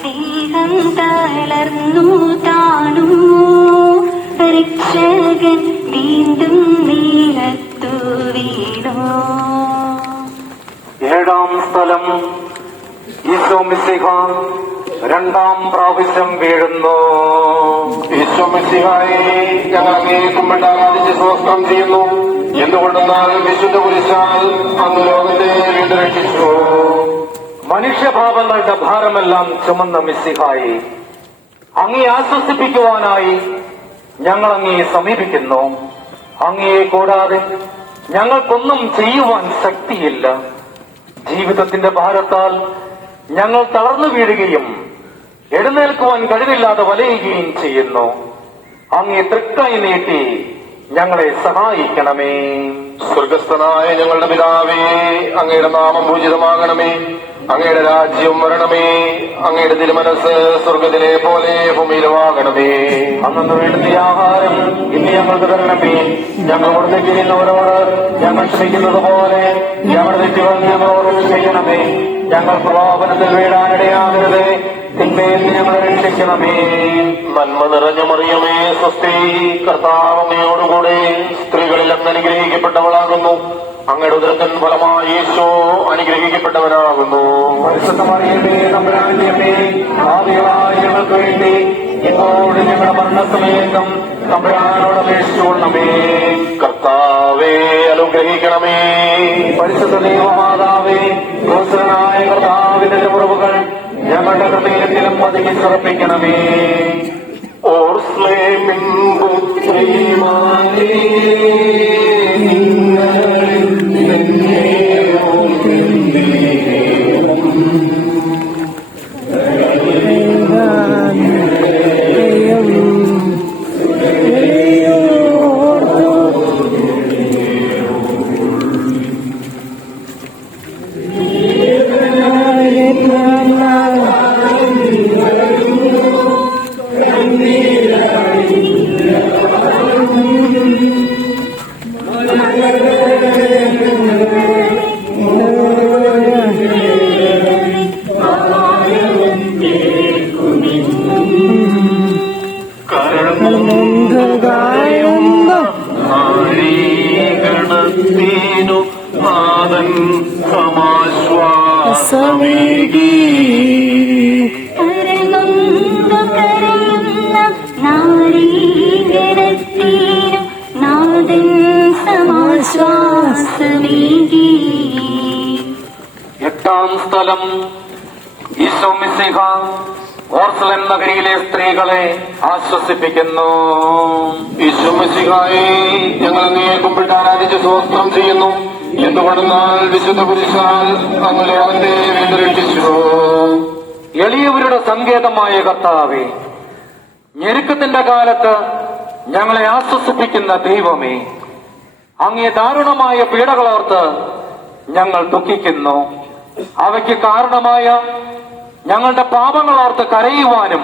ദേഹം തളർന്നു താണു രക്ഷകൻ വീണ്ടും നീലത്തു വീണു. ഏഴാം സ്ഥലം ഈശോ മിശിഹ രണ്ടാം പ്രാവശ്യം വീഴുന്നു. ഈശോ മിശിഹായെ ഞങ്ങൾ അങ്ങേ കുമ്പിട്ട് ആരാധിച്ച് സ്തോത്രം ചെയ്യുന്നു. എന്തുകൊണ്ടെന്നാൽ വിശുദ്ധ കുരിശാൽ അങ്ങ് ലോകത്തെ വീണ്ടും രക്ഷിച്ചു. മനുഷ്യഭാവങ്ങളുടെ ഭാരമെല്ലാം ചുമന്ന മിശിഹായി അങ്ങേ ആശ്വസിപ്പിക്കുവാനായി ഞങ്ങൾ അങ്ങേ സമീപിക്കുന്നു. അങ്ങയെ കൂടാതെ ഞങ്ങൾക്കൊന്നും ചെയ്യുവാൻ ശക്തിയില്ല. ജീവിതത്തിന്റെ ഭാരത്താൽ ഞങ്ങൾ തളർന്നു വീഴുകയും എഴുന്നേൽക്കുവാൻ കഴിവില്ലാതെ വലയുകയും ചെയ്യുന്നു. അങ്ങേ തൃക്കൈ നീട്ടി ഞങ്ങളെ സഹായിക്കണമേ. സ്വർഗസ്ഥനായ ഞങ്ങളുടെ പിതാവേ, അങ്ങയുടെ നാമം പൂജിതമാകണമേ. അങ്ങയുടെ രാജ്യം വരണമേ. അങ്ങയുടെ തിരുമനസ് സ്വർഗത്തിലെ പോലെ ഭൂമിയിലുമാകണമേ. അന്നു വേണ്ടുന്ന ആഹാരം ഇന്ന് ഞങ്ങൾക്ക് തരണമേ. ഞങ്ങളോട് തെറ്റ് ചെയ്യുന്നവരോട് ഞങ്ങൾ ക്ഷമിക്കുന്നത് പോലെ ഞങ്ങളുടെ തെറ്റുകൾ ഞങ്ങളോട് ചെയ്യണമേ. ഞങ്ങൾ പ്രലോഭനത്തിൽ വീഴാനിടയാകരുത്. തിന്മയിൽ ഞങ്ങളെ രക്ഷിക്കണമേ. നന്മ നിറഞ്ഞ മറിയമേ സ്വസ്തി, കർത്താവ് അങ്ങയോടുകൂടെ സ്ത്രീകളിൽ അങ്ങ് അനുഗ്രഹിക്കപ്പെട്ടവളാകുന്നു. അങ്ങയുടെ ഉദരത്തിൻ ഫലമായി ഈശോ അനുഗ്രഹിക്കപ്പെട്ടവനാകുന്നു. പരിശുദ്ധ മറിയമേ തമ്പുരാന്റെ അമ്മേ, പാപികളായ ഞങ്ങൾക്ക് വേണ്ടി ഇപ്പോഴും ഞങ്ങളുടെ മരണസമയത്തും തമ്പുരാനോട് അപേക്ഷിച്ചുകൊള്ളണമേ. കർത്താവേ അനുഗ്രഹിക്കണമേ. പരിശുദ്ധ ദൈവമാതാവേ, ഗോത്രനായ കർത്താവിന്റെ മുറിവുകൾ ഞങ്ങളുടെ ഹൃദയത്തിലും പതിച്ചുറപ്പിക്കണമേ. ഓർസ്ലേമിൻ പുത്രിമാരേ, ഗണത്തിനു നാഥൻ സമാശ്വാസമേകി. കരയുന്ന നാരീഗണത്തിനു നാഥൻ സമാശ്വാസമേകി. എട്ടാം സ്ഥലം ഈശോ മിശിഹ ഓർസലേം നഗരിയിലെ സ്ത്രീകളെ ആശ്വസിപ്പിക്കുന്നു. ഈശോ മിശിഹായെ ഞങ്ങൾ അങ്ങയെ കുമ്പിട്ട് ആരാധിച്ച് സ്തോത്രം ചെയ്യുന്നു. എന്തുകൊണ്ടെന്നാൽ വിശുദ്ധ കുരിശാൽ അങ്ങ് ലോകത്തെ വീണ്ടുരക്ഷിച്ചു. എളിയവരുടെ സങ്കേതമായ കർത്താവേ, ഞെരുക്കത്തിന്റെ കാലത്ത് ഞങ്ങളെ ആശ്വസിപ്പിക്കുന്ന ദൈവമേ, അങ്ങേ ദാരുണമായ പീഡകളോർത്ത് ഞങ്ങൾ ദുഃഖിക്കുന്നു. അവയ്ക്ക് കാരണമായ ഞങ്ങളുടെ പാപങ്ങളോർത്ത് കരയുവാനും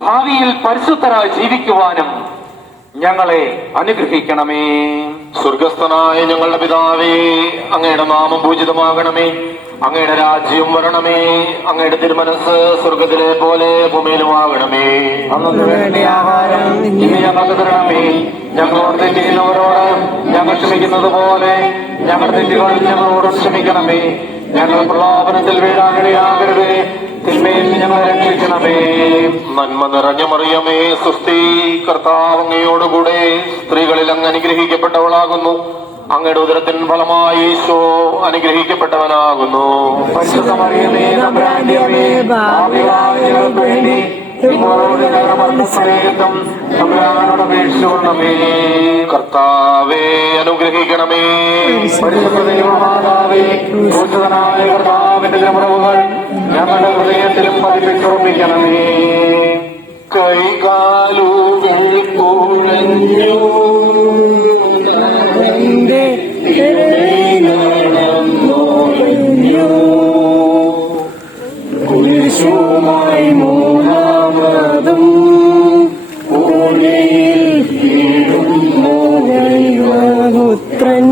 ഭാവിയിൽ പരിശുദ്ധരായി ജീവിക്കുവാനും ഞങ്ങളെ അനുഗ്രഹിക്കണമേ. സ്വർഗസ്ഥനായ ഞങ്ങളുടെ പിതാവേ, അങ്ങയുടെ നാമം പൂജിതമാകണമേ. അങ്ങയുടെ രാജ്യം വരണമേ. അങ്ങയുടെ തിരുമനസ് സ്വർഗത്തിലെ പോലെ ഭൂമിയിലുമാകണമേ. അന്നു വേണ്ട ആഹാരം ഇന്ന് ഞങ്ങൾക്ക് തരണമേ. ഞങ്ങളോട് തെറ്റ് ചെയ്യുന്നവരോട് ഞങ്ങൾ ക്ഷമിക്കുന്നത് പോലെ ഞങ്ങളുടെ തെറ്റുകൾ ഞങ്ങളോട് ക്ഷമിക്കണമേ. ഞങ്ങൾ പ്രലോഭനത്തിൽ വീഴാനിടയാകരുതേ, തിന്മയിൽ ഞങ്ങളെ രക്ഷിക്കണമേ. നന്മ നിറഞ്ഞ മറിയമേ, സുസ്ഥി, കർത്താവ് അങ്ങയോടുകൂടെ സ്ത്രീകളിൽ അങ്ങ് അനുഗ്രഹിക്കപ്പെട്ടവളാകുന്നു. അങ്ങയുടെ ഉദരത്തിൻ ഫലമായി ഈശോ അനുഗ്രഹിക്കപ്പെട്ടവനാകുന്നു. പരിശുദ്ധ മറിയമേ, തമ്പുരാന്റെ അമ്മേ, പാപികളായ ഞങ്ങൾക്ക് വേണ്ടി ഇപ്പോഴും ഞങ്ങളുടെ മരണസമയത്തും തമ്പുരാനോട് അപേക്ഷിച്ചുകൊള്ളണമേ. കർത്താവേ അനുഗ്രഹിക്കണമേ. പരിശുദ്ധ ദൈവമാതാവേ, പൂജിതനായ കർത്താവിന്റെ തിരുമുറവുകൾ ഞങ്ങളുടെ ഹൃദയത്തിലും പതിപ്പിച്ചുറപ്പിക്കണമേ. കൈകാലുകൾ കുഴഞ്ഞു കുരിശുമായി മൂന്നാമതും പുത്രൻ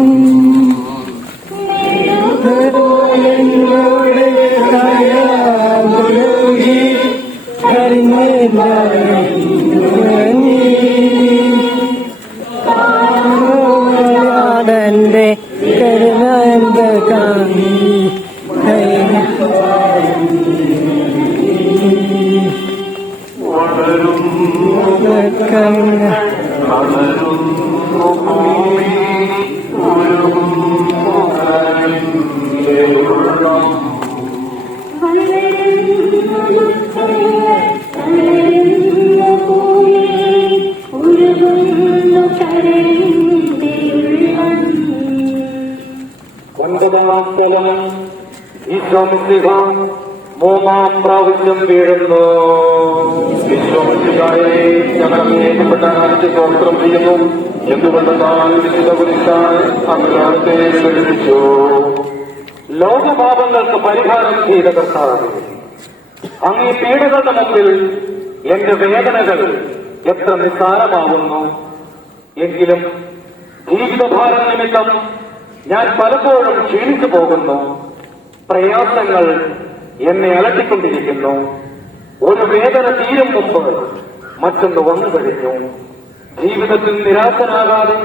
ന്റെ കരുണ കാണി മൂന്നാം പ്രാവശ്യം വീഴുന്നു. വിശ്വസിക്കാരെ ഞങ്ങൾ അങ്ങേറ്റപ്പെട്ട സ്തോത്രം ചെയ്യുന്നു. എന്തുകൊണ്ടെന്നാൽ വിശുദ്ധ കുരിശാൽ അങ്ങ് ലോകത്തെ വിടുവിച്ചു. ലോകപാപങ്ങൾക്ക് പരിഹാരം ചെയ്ത കർത്താവ്, അങ്ങേ പീഡകളുടെ മുമ്പിൽ എന്റെ വേദനകൾ എത്ര നിസ്സാരമാകുന്നു. എങ്കിലും ജീവിതഭാരം നിമിത്തം ഞാൻ പലപ്പോഴും ക്ഷീണിച്ചു പോകുന്നു. പ്രയാസങ്ങൾ എന്നെ അലട്ടിക്കൊണ്ടിരിക്കുന്നു. ഒരു വേദന തീരും മുമ്പ് മറ്റൊന്ന് വന്നു കഴിഞ്ഞു. ജീവിതത്തിൽ നിരാശനാകാതെ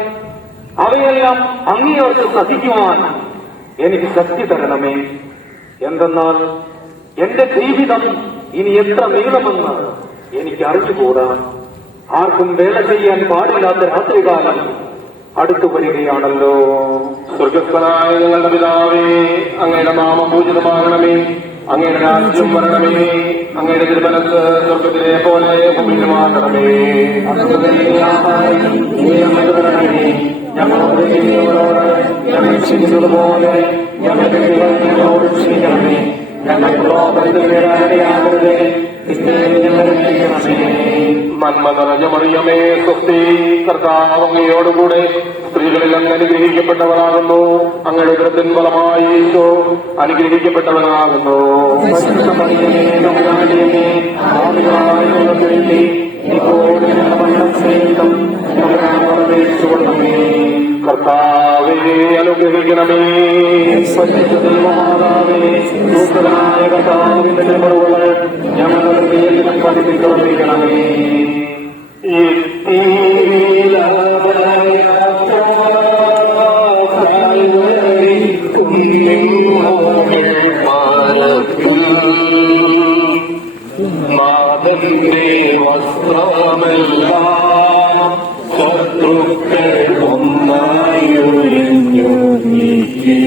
അവയെല്ലാം അങ്ങേയോർത്ത് സഹിക്കുവാൻ എനിക്ക് ശക്തി തരണമേ. എന്തെന്നാൽ എന്റെ ജീവിതം ഇനി എത്ര നീളമെന്ന് എനിക്ക് അറിഞ്ഞുകൂടാ. ആർക്കും വേല ചെയ്യാൻ പാടില്ലാത്ത രാത്രികാലം അടുത്തു വരികയാണല്ലോ. സ്വർഗസ്ഥനായ ഞങ്ങളുടെ പിതാവേ, അങ്ങയുടെ നാമം പൂജിതമാകണമേ. അങ്ങയുടെ രാജ്യം വരണമേ. അങ്ങയുടെ തിരുമനസ് സ്വർഗത്തിലെ പോലെ ഭൂമിയിലുമാകണമേ. ഞങ്ങളോട് ഞങ്ങൾ ക്ഷമിച്ചതുപോലെ ഞങ്ങളോട് ക്ഷമിക്കണമേ. ഞങ്ങൾ പ്രലോഭനത്തിൽ വീഴാനിടയാകരുതേ, തിന്മയിൽ ഞങ്ങളെ രക്ഷിക്കണമേ. നന്മ നിറഞ്ഞ മറിയമേ, സ്വസ്തി, കർത്താവ് അങ്ങയോടുകൂടെ സ്ത്രീകളിൽ അങ്ങ് അനുഗ്രഹിക്കപ്പെട്ടവനാകുന്നു. അങ്ങയുടെ ഉദരത്തിൻ ഫലമായി ഈശോ അനുഗ്രഹിക്കപ്പെട്ടവനാകുന്നു. കർത്താവേ അനുഗ്രഹിക്കണമേ. ദൈവമാതാവേ, കർത്താവിന്റെ തിരുമുറവുകൾ ഞങ്ങളുടെ ഹൃദയത്തിലും പതിപ്പിച്ചുറപ്പിക്കണമേ. മാതന്റെ വസ്ത്രമെല്ലാം ശത്രുക്കൾ ഒന്നായൊരിഞ്ഞു നീക്കി.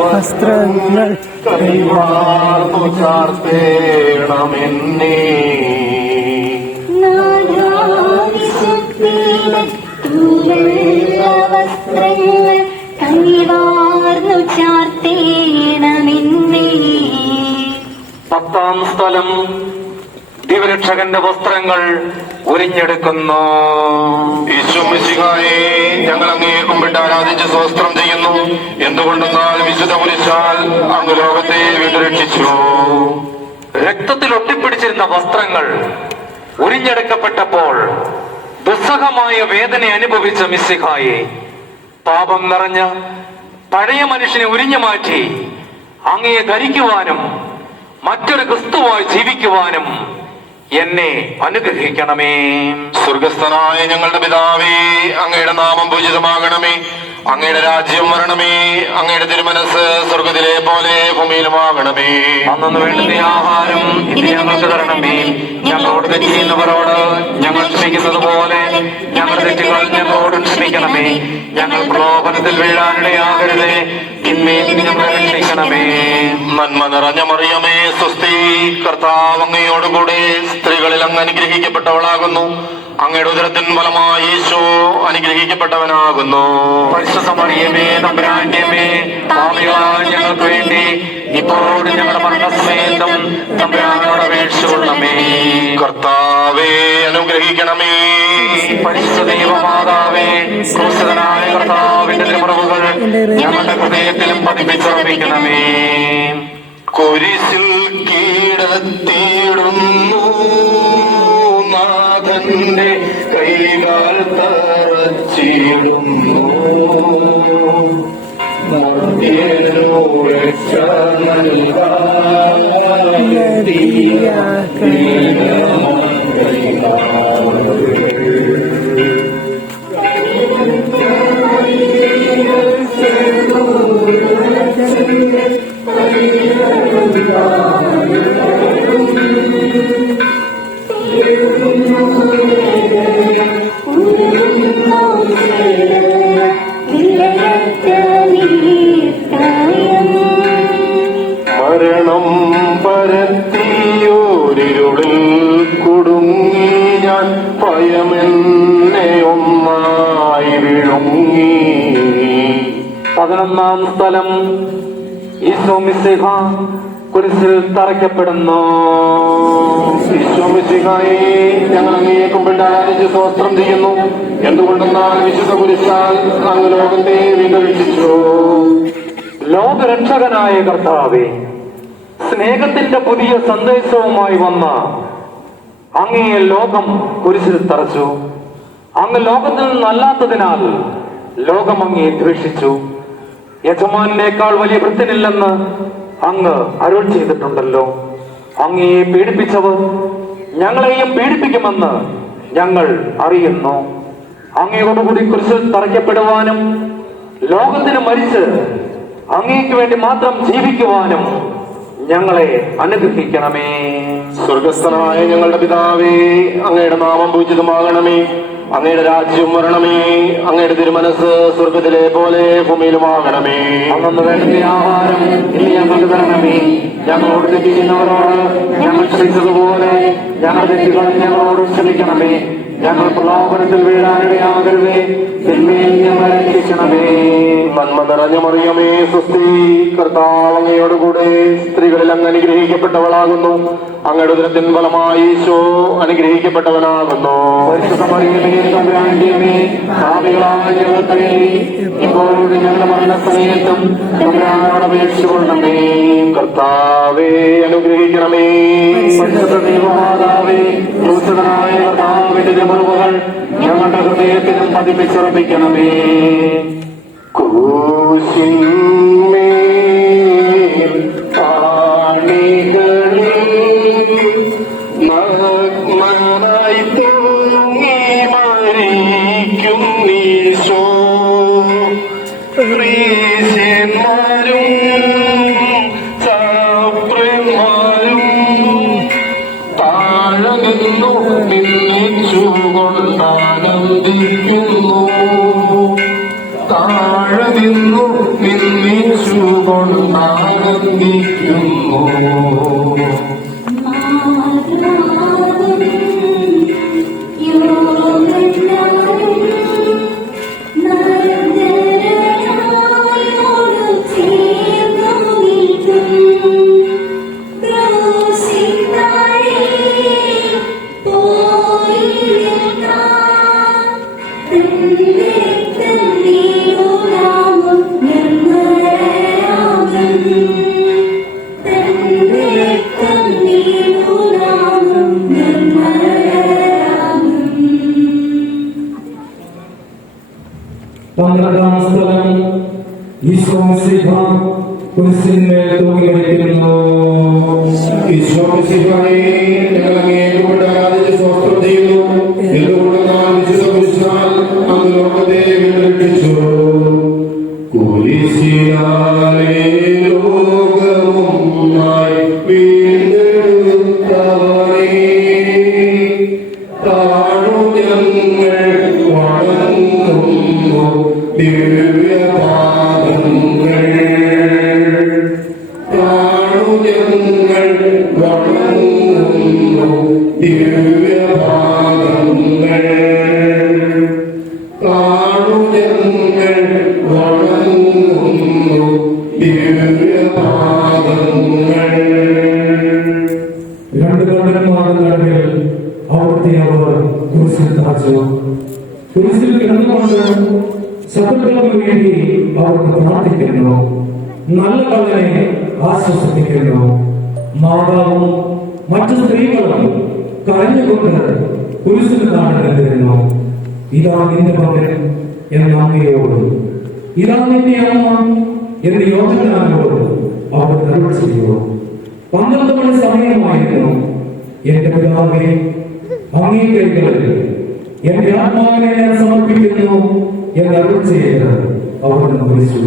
വസ്ത്രങ്ങൾ ചാർത്തേണമെന്നേ വസ്ത്രങ്ങൾ കൈവാർന്നു ചാർത്തേണമെന്നേ. 10-ാം സ്ഥലം ദിവരക്ഷകന്റെ വസ്ത്രങ്ങൾ ഉരിഞ്ഞെടുക്കുന്നു. ഈശോമിശിഹായെ ഞങ്ങൾ അങ്ങേ കുമ്പിട്ട് ആരാധിച്ച് സ്വസ്ത്രം ചെയ്യുന്നു. എന്തുകൊണ്ടെന്നാൽ വിശുദ്ധ കുരിശാൽ അങ്ങ് ലോകത്തെ വീണ്ടുരക്ഷിച്ചു. രക്തത്തിൽ ഒട്ടിപ്പിടിച്ചിരുന്ന വസ്ത്രങ്ങൾ ഉരിഞ്ഞെടുക്കപ്പെട്ടപ്പോൾ ദുസ്സഹമായ വേദന അനുഭവിച്ച മിശിഹായെ പാപം നിറഞ്ഞ പഴയ മനുഷ്യനെ ഉരിഞ്ഞു മാറ്റി അങ്ങയെ ധരിക്കുവാനും മറ്റൊരു ക്രിസ്തുവായി ജീവിക്കുവാനും എന്നെ അനുഗ്രഹിക്കണമേ. സ്വർഗസ്ഥനായ ഞങ്ങളുടെ പിതാവേ, അങ്ങയുടെ നാമം പൂജിതമാകണമേ. അങ്ങയുടെ രാജ്യം വരണമേ. അങ്ങയുടെ തിരുമനസ് സ്വർഗത്തിലെ പോലെ ഭൂമിയിലുമാകണമേ. അന്നു വേണ്ടുന്ന ആഹാരം ഇന്ന് ഞങ്ങൾക്ക് തരണമേ. ഞങ്ങളോട് തെറ്റ് ചെയ്യുന്നവരോട് ഞങ്ങൾ ക്ഷമിക്കുന്നത് പോലെ ഞങ്ങളുടെ തെറ്റുകൾ ഞങ്ങളോടും ക്ഷമിക്കണമേ. ഞങ്ങൾ പ്രലോഭനത്തിൽ വീഴാനിടയാകരുതേ, തിന്മയിൽ നിന്ന് ഞങ്ങളെ രക്ഷിക്കണമേ. നന്മ നിറഞ്ഞ മറിയമേ, സ്വസ്തി, കർത്താവ് അങ്ങയോടുകൂടെ സ്ത്രീകളിൽ അങ്ങ് അനുഗ്രഹിക്കപ്പെട്ടവളാകുന്നു. അങ്ങയുടെ ഉദരത്തിൻ ഫലമായി ഈശോ അനുഗ്രഹിക്കപ്പെട്ടവനാകുന്നു. പരിശുദ്ധ മറിയമേ, തമ്പുരാന്റെ അമ്മേ, പാപികളായ ഞങ്ങൾക്ക് വേണ്ടി ഇപ്പോഴും ഞങ്ങളുടെ മരണസമയത്തും തമ്പുരാനോട് അപേക്ഷിച്ചുകൊള്ളണമേ. കർത്താവേ അനുഗ്രഹിക്കണമേ. പരിശുദ്ധ ദൈവമാതാവേ, ക്രൂശിതനായ കർത്താവിന്റെ തിരുമുറിവുകൾ ഞങ്ങളുടെ ഹൃദയത്തിലും പതിപ്പിച്ചുറപ്പിക്കണമേ. കുരിശിൽ കീഴത്തിയിടുന്നു നാഥന്റെ കൈകാൽ തറച്ചിടുന്നു. മരണം പരത്തിയോരിരുളിൽ കുടുങ്ങി ഞാൻ ഭയമെന്നെ ഒന്നായി വിഴുങ്ങി. 11-ാം സ്ഥലം ഈശോ മിശിഹ കുരിശിൽ തറയ്ക്കപ്പെടുന്നു. ഈശോമിശിഹായെ ഞങ്ങൾ അങ്ങയെ കുമ്പിട്ട് ആരാധിച്ച് സ്വസ്ത്രം ചെയ്യുന്നു. എന്തുകൊണ്ടെന്നാൽ വിശുദ്ധ കുരിശാൽ അങ്ങ് ലോകത്തെ വീണ്ടുരക്ഷിച്ചു. ലോകരക്ഷകനായ കർത്താവേ, സ്നേഹത്തിന്റെ പുതിയ സന്ദേശവുമായി വന്ന അങ്ങയെ ലോകം കുരിശിൽ തറച്ചു. അങ്ങ് ലോകത്തിൽ നിന്നല്ലാത്തതിനാൽ ലോകം അങ്ങയെ ദ്വേഷിച്ചു. യജമാനേക്കാൾ വലിയ ഭൃത്യനില്ലെന്ന് അങ്ങ് അരുൾ ചെയ്തിട്ടുണ്ടല്ലോ. അങ്ങയെ പീഡിപ്പിച്ചവർ ഞങ്ങളെയും പീഡിപ്പിക്കുമെന്ന് ഞങ്ങൾ അറിയുന്നു. അങ്ങയോടുകൂടി കുരിശിൽ തറയ്ക്കപ്പെടുവാനും ലോകത്തിന് മരിച്ച് അങ്ങേക്ക് വേണ്ടി മാത്രം ജീവിക്കുവാനും ഞങ്ങളെ അനുഗ്രഹിക്കണമേ. സ്വർഗസ്ഥനായ ഞങ്ങളുടെ പിതാവേ, അങ്ങയുടെ നാമം പൂജിതമാകണമേ. അങ്ങയുടെ രാജ്യം വരണമേ. അങ്ങയുടെ തിരുമനസ് സ്വർഗത്തിലെ പോലെ ഭൂമിയിലുമാകണമേ. അന്നു വേണ്ടുന്ന ആഹാരം ഇനി ഞങ്ങൾക്ക് തരണമേ. ഞങ്ങളോട് തെറ്റ് ചെയ്യുന്നവരോട് ഞങ്ങൾ ക്ഷമിച്ചതുപോലെ ഞങ്ങളുടെ തെറ്റുകൾ ഞങ്ങളോട് ക്ഷമിക്കണമേ. ഞങ്ങൾ പ്രലോഭനത്തിൽ വീഴാനിടയാകരുതേ, തിന്മയിൽ ഞങ്ങളെ രക്ഷിക്കണമേ. നന്മ നിറഞ്ഞ മറിയമേ, സ്വസ്തി, കർത്താവ് അങ്ങയോടുകൂടെ സ്ത്രീകളിൽ അങ്ങ് അനുഗ്രഹിക്കപ്പെട്ടവളാകുന്നു. അങ്ങയുടെ ഉദരത്തിൻ ഫലമായി ഈശോ അനുഗ്രഹിക്കപ്പെട്ടവനാകുന്നു. പരിശുദ്ധ മറിയമേ, തമ്പുരാന്റെ അമ്മേ, പാപികളായ ഞങ്ങൾക്ക് വേണ്ടി ഇപ്പോഴും ഞങ്ങളുടെ മരണസമയത്തും തമ്പുരാനോട് അപേക്ഷിച്ചുകൊള്ളണമേ. കർത്താവേ അനുഗ്രഹിക്കണമേ. പരിശുദ്ധ ദൈവമാതാവേ, ക്രൂശിതനായ കർത്താവിന്റെ തിരുമുറിവുകൾ ഞങ്ങളുടെ ഹൃദയത്തിലും പതിപ്പിച്ചുറപ്പിക്കണമേ. ക്രൂശിന്മേൽ ആണികളിൽ നഗ്നനായി തൂങ്ങി മരിക്കുന്നീശോ, പ്രീശന്മാരും ചാപ്രന്മാരും പന്ത്രണ്ടാം സ്ഥലം ഈശോമിശിഹ കുരിശിന്മേൽ തൂങ്ങിമരിക്കുന്നു. ഈശോമിശിഹായെ ഞങ്ങൾ അങ്ങേയോട് ആരാധിച്ച് സ്തോത്രം ചെയ്യുന്നു. എന്തുകൊണ്ടെന്നാൽ വിശുദ്ധ കുരിശാൽ അങ്ങ് ലോകത്തെ വീണ്ടെടുപ്പിച്ചു. കുരിശിനാലെ ലോകവുമായി വീണ്ടെടുത്തവനെ താണു ഞങ്ങൾ വണങ്ങുന്നു ദിവ്യപാദങ്ങൾ. താണു ഞങ്ങൾ വണങ്ങുന്നു ദിവ്യപാദങ്ങൾ. താണു ഞങ്ങൾ വണങ്ങുന്നു ദിവ്യപാദങ്ങൾ. രണ്ട് കള്ളന്മാരുടെ നടുവിൽ അവിടുത്തെ അവർ കുരിശിൽ തറച്ചു. കുരിശിൽ കിടന്നുകൊണ്ട് ശത്രുക്കൾക്ക് വേണ്ടി അവർക്ക് പ്രാർത്ഥിക്കുന്നു. നല്ല കള്ളനെ ആശ്വസിപ്പിക്കുന്നു. മാതാവും മറ്റു സ്ത്രീകളും കരഞ്ഞുകൊണ്ട് കുരിശിൽ താഴെത്തിരുന്നു. ഇതാ നിന്റെ മകൻ എന്ന അമ്മയോട്, ഇതാ നിന്റെ അമ്മ എന്ന് യോഹന്നാനോട് അവർ അരുളി ചെയ്തു. 12 മണി സമയമായിരുന്നു. എന്റെ പിതാവേ, അങ്ങേ കൈകളിൽ എന്റെ ആത്മാവിനെ ഞാൻ സമർപ്പിക്കുന്നു എന്ന് അരുളി ചെയ്ത് അവിടുന്ന് കുരിശു.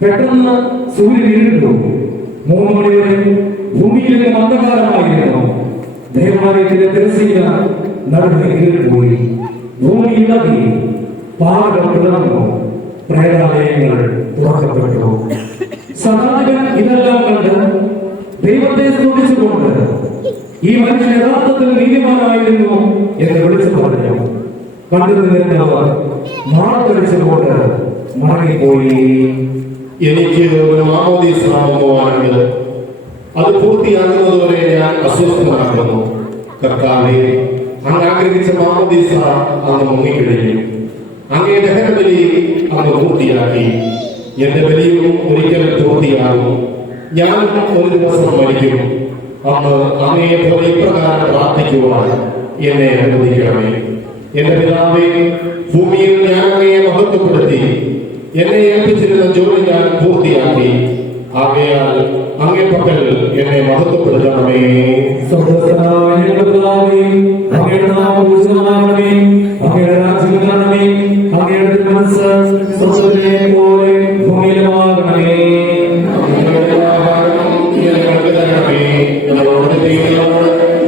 പെട്ടെന്ന് സൂര്യൻ ഇരുണ്ടു. 3 മണിവരെ ഭൂമിയിൽ അന്ധകാരമായിരുന്നു. ദേവാലയത്തിലെ തിരശ്ശീല നടുവെ കീറിപ്പോയി. ഭൂമി ഇളകി, പാറകൾ പിളർന്നു, പ്രേതാലയങ്ങൾ തുറക്കപ്പെട്ടു. സദാചാരൻ ഇതെല്ലാം കണ്ട് ദൈവത്തെ സ്തുതിച്ചുകൊണ്ട് ഈ മനുഷ്യൻ യഥാർത്ഥത്തിൽ നീതിമാനായിരുന്നു എന്ന് വിളിച്ചു പറഞ്ഞു. കണ്ടു നിന്നവർ മാറത്തടിച്ചുകൊണ്ട് മടങ്ങിപ്പോയി. എനിക്ക് ഒരു മാമോദീസ വാങ്ങുവാനുണ്ട്. അത് പൂർത്തിയാകുന്നതുവരെ ഞാൻ അസ്വസ്ഥനാകുന്നു. കർത്താവേ, അങ്ങ് ആഗ്രഹിച്ച മാമോദീസ അങ്ങ് മുങ്ങിക്കഴിഞ്ഞു. അങ്ങേ ദഹനബലി അങ്ങ് പൂർത്തിയാക്കി. എന്റെ ബലിയും ഒരിക്കൽ പൂർത്തിയാകും. ഞാൻ ഒരു ദിവസം മരിക്കും. അന്ന് അങ്ങയെ പോലെ ഇപ്രകാരം പ്രാർത്ഥിക്കുവാൻ എന്നെ അനുവദിക്കണമേ. എന്റെ പിതാവേ, ഭൂമിയിൽ ഞാൻ അങ്ങയെ മഹത്വപ്പെടുത്തി. എന്നെ ഏൽപ്പിച്ചിരുന്ന ജോലി ഞാൻ പൂർത്തിയാക്കി. ആകയാൽ അങ്ങേ പക്കൽ എന്നെ മഹത്വപ്പെടുത്തണമേ.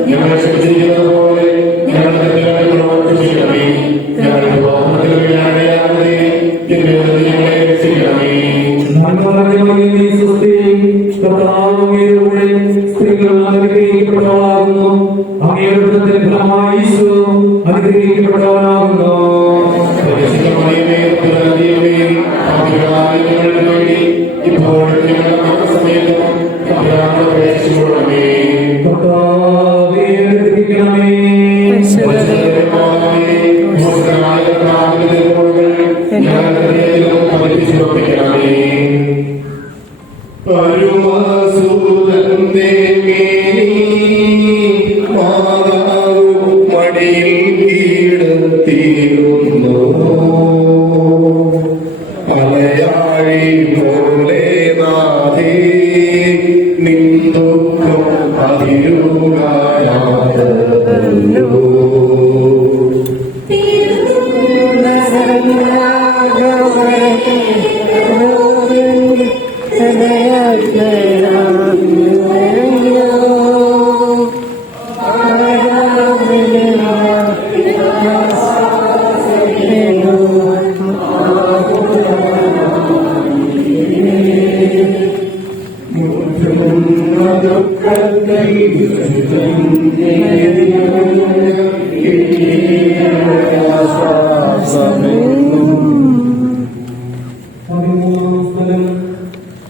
ഞങ്ങളെ ക്ഷമിച്ചിരിക്കുന്നത് പോലെ ഞങ്ങളുടെ തെറ്റുകളെ പ്രവർത്തി ചെയ്യണമേ. ഞങ്ങളുടെ പാപങ്ങളില്ലാതെയാകട്ടെ, തിന്മയിൽ ഞങ്ങളെ രക്ഷിക്കണമേ. സ്ത്രീകൾ അനുഗ്രഹിക്കപ്പെട്ടവളാകുന്നു. അങ്ങയുടെ ഫലമായി ഈശോ അനുഗ്രഹിക്കപ്പെട്ടവനാകുന്നു. ഇപ്പോഴും ഞങ്ങളുടെ മരണസമയത്തും അപേക്ഷിച്ചുകൊള്ളണമേ. കർത്താവേ, അനുഗ്രഹിക്കണമേ. ഞങ്ങളുടെ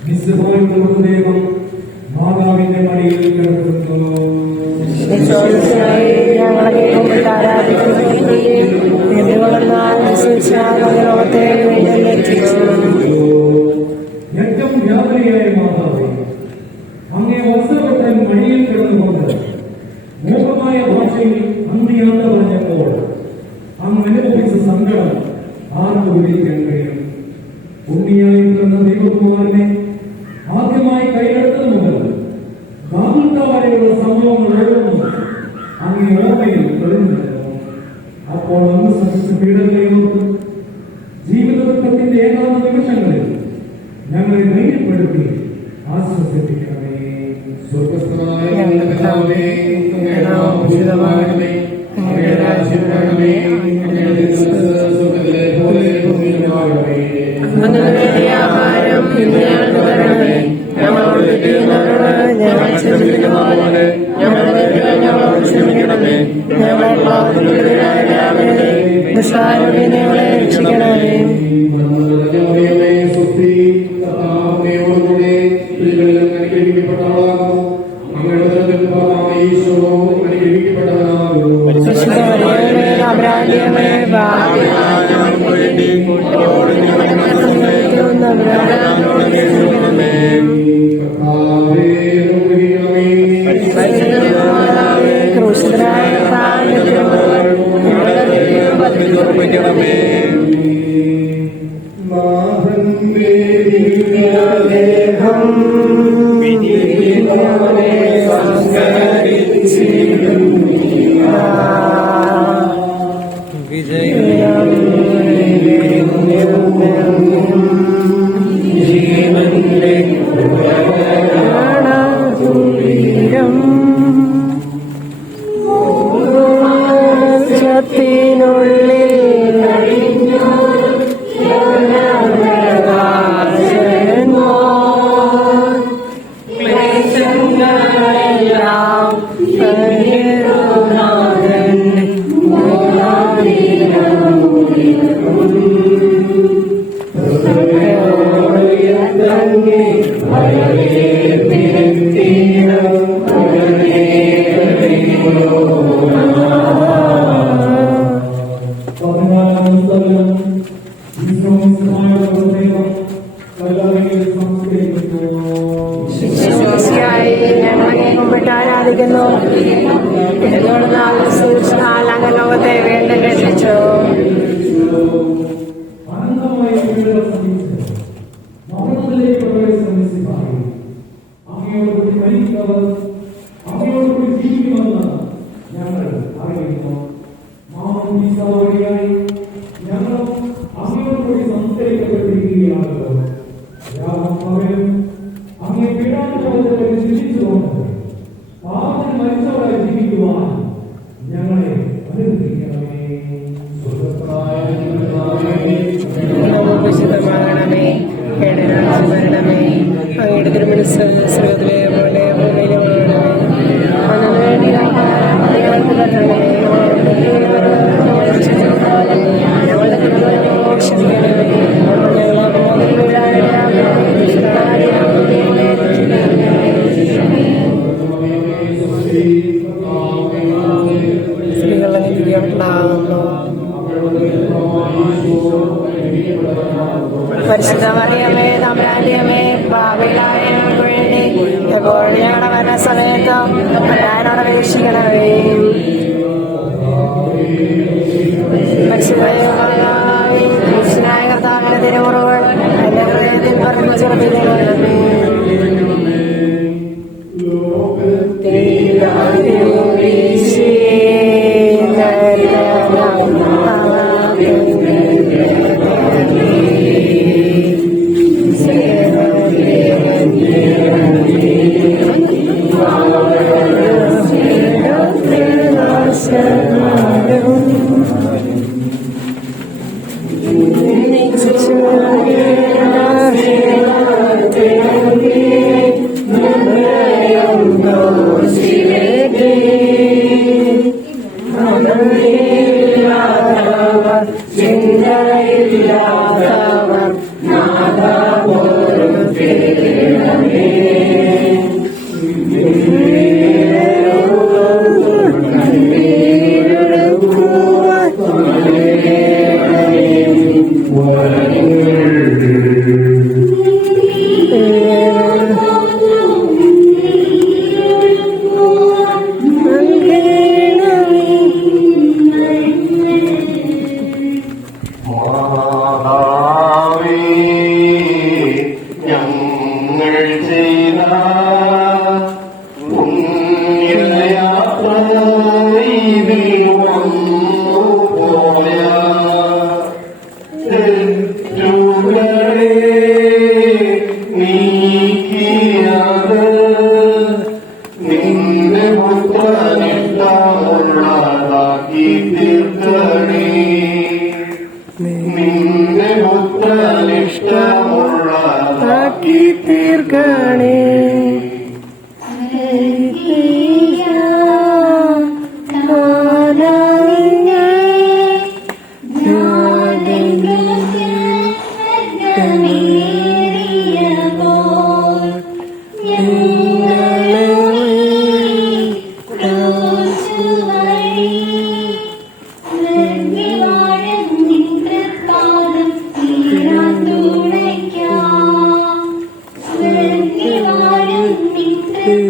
മൃതദേഹം മാതാവിന്റെ മടിയിൽ കിടക്കുന്നു. ഏറ്റവും വ്യാപരിയായ മാതാവ് അങ്ങേ വസ്ത്രപ്പെട്ടൻ മടിയിൽ കിടന്നുകൊണ്ട് മൂകമായ ഭാഷയിൽ അന്തിയാണ്ട് പറഞ്ഞപ്പോൾ അങ്ങ് അനുഭവിച്ച സങ്കടം ആർക്ക് വിളിക്കാൻ കഴിയും? ഉണ്ണിയായി പിറന്ന ദൈവകുമാരനെ ആദ്യമായി കൈയെടുത്തത് മുതൽ വരെയുള്ള സംഭവങ്ങളോടൊന്നും അങ്ങേ ഓർമ്മയിൽ തെളിഞ്ഞിരുന്നു. അപ്പോൾ അങ്ങ് സഹിച്ച പീഡനങ്ങളോട് ജീവിതത്തിന്റെ ഏതാനും നിമിഷങ്ങളിൽ ഞങ്ങളെ ധൈര്യപ്പെടുത്തി ആശ്വസിപ്പിക്കണമേ. സ്വർഗസ്ഥനായ ഞങ്ങളുടെ പിതാവേ, അങ്ങയുടെ നാമം പൂജിതമാകണമേ, അങ്ങയുടെ രാജ്യം വരണമേ, അങ്ങയുടെ തിരുമനസ്സ് സ്വർഗ്ഗത്തിലെ പോലെ ഭൂമിയിലുമാകണമേ. ഞങ്ങളുടെ ആഹാരം ഇന്ന് ഞങ്ങൾക്ക് തരണമേ. ഞങ്ങളോട് തെറ്റ് ചെയ്യുന്നവരോട് ഞങ്ങൾ ക്ഷമിക്കുന്നതുപോലെ ഞങ്ങളുടെ തെറ്റുകൾ ഞങ്ങളോട് ക്ഷമിക്കണമേ. ഞങ്ങളെ പാപത്തിനെതിരാകരുതേ, ദുഷ്ടാരൂപിയിൽ ഞങ്ങളെ രക്ഷിക്കണമേ. ലോകത്തെ വീണ്ടും രക്ഷിച്ചു. പരിശുദ്ധ മറിയമേ, തമ്പുരാന്റെ അമ്മേ, പാപികളായ ഞങ്ങൾക്ക് വേണ്ടി എപ്പോഴും ഞങ്ങളുടെ മരണസമയത്തും തമ്പുരാനോട് അപേക്ഷിക്കണമേ. പരിശുദ്ധനായ കർത്താവിന്റെ തിരുമുറിവുകൾ എന്റെ ഹൃദയത്തിൽ വർദ്ധിച്ചുറപ്പിക്കണമേ. Thank you.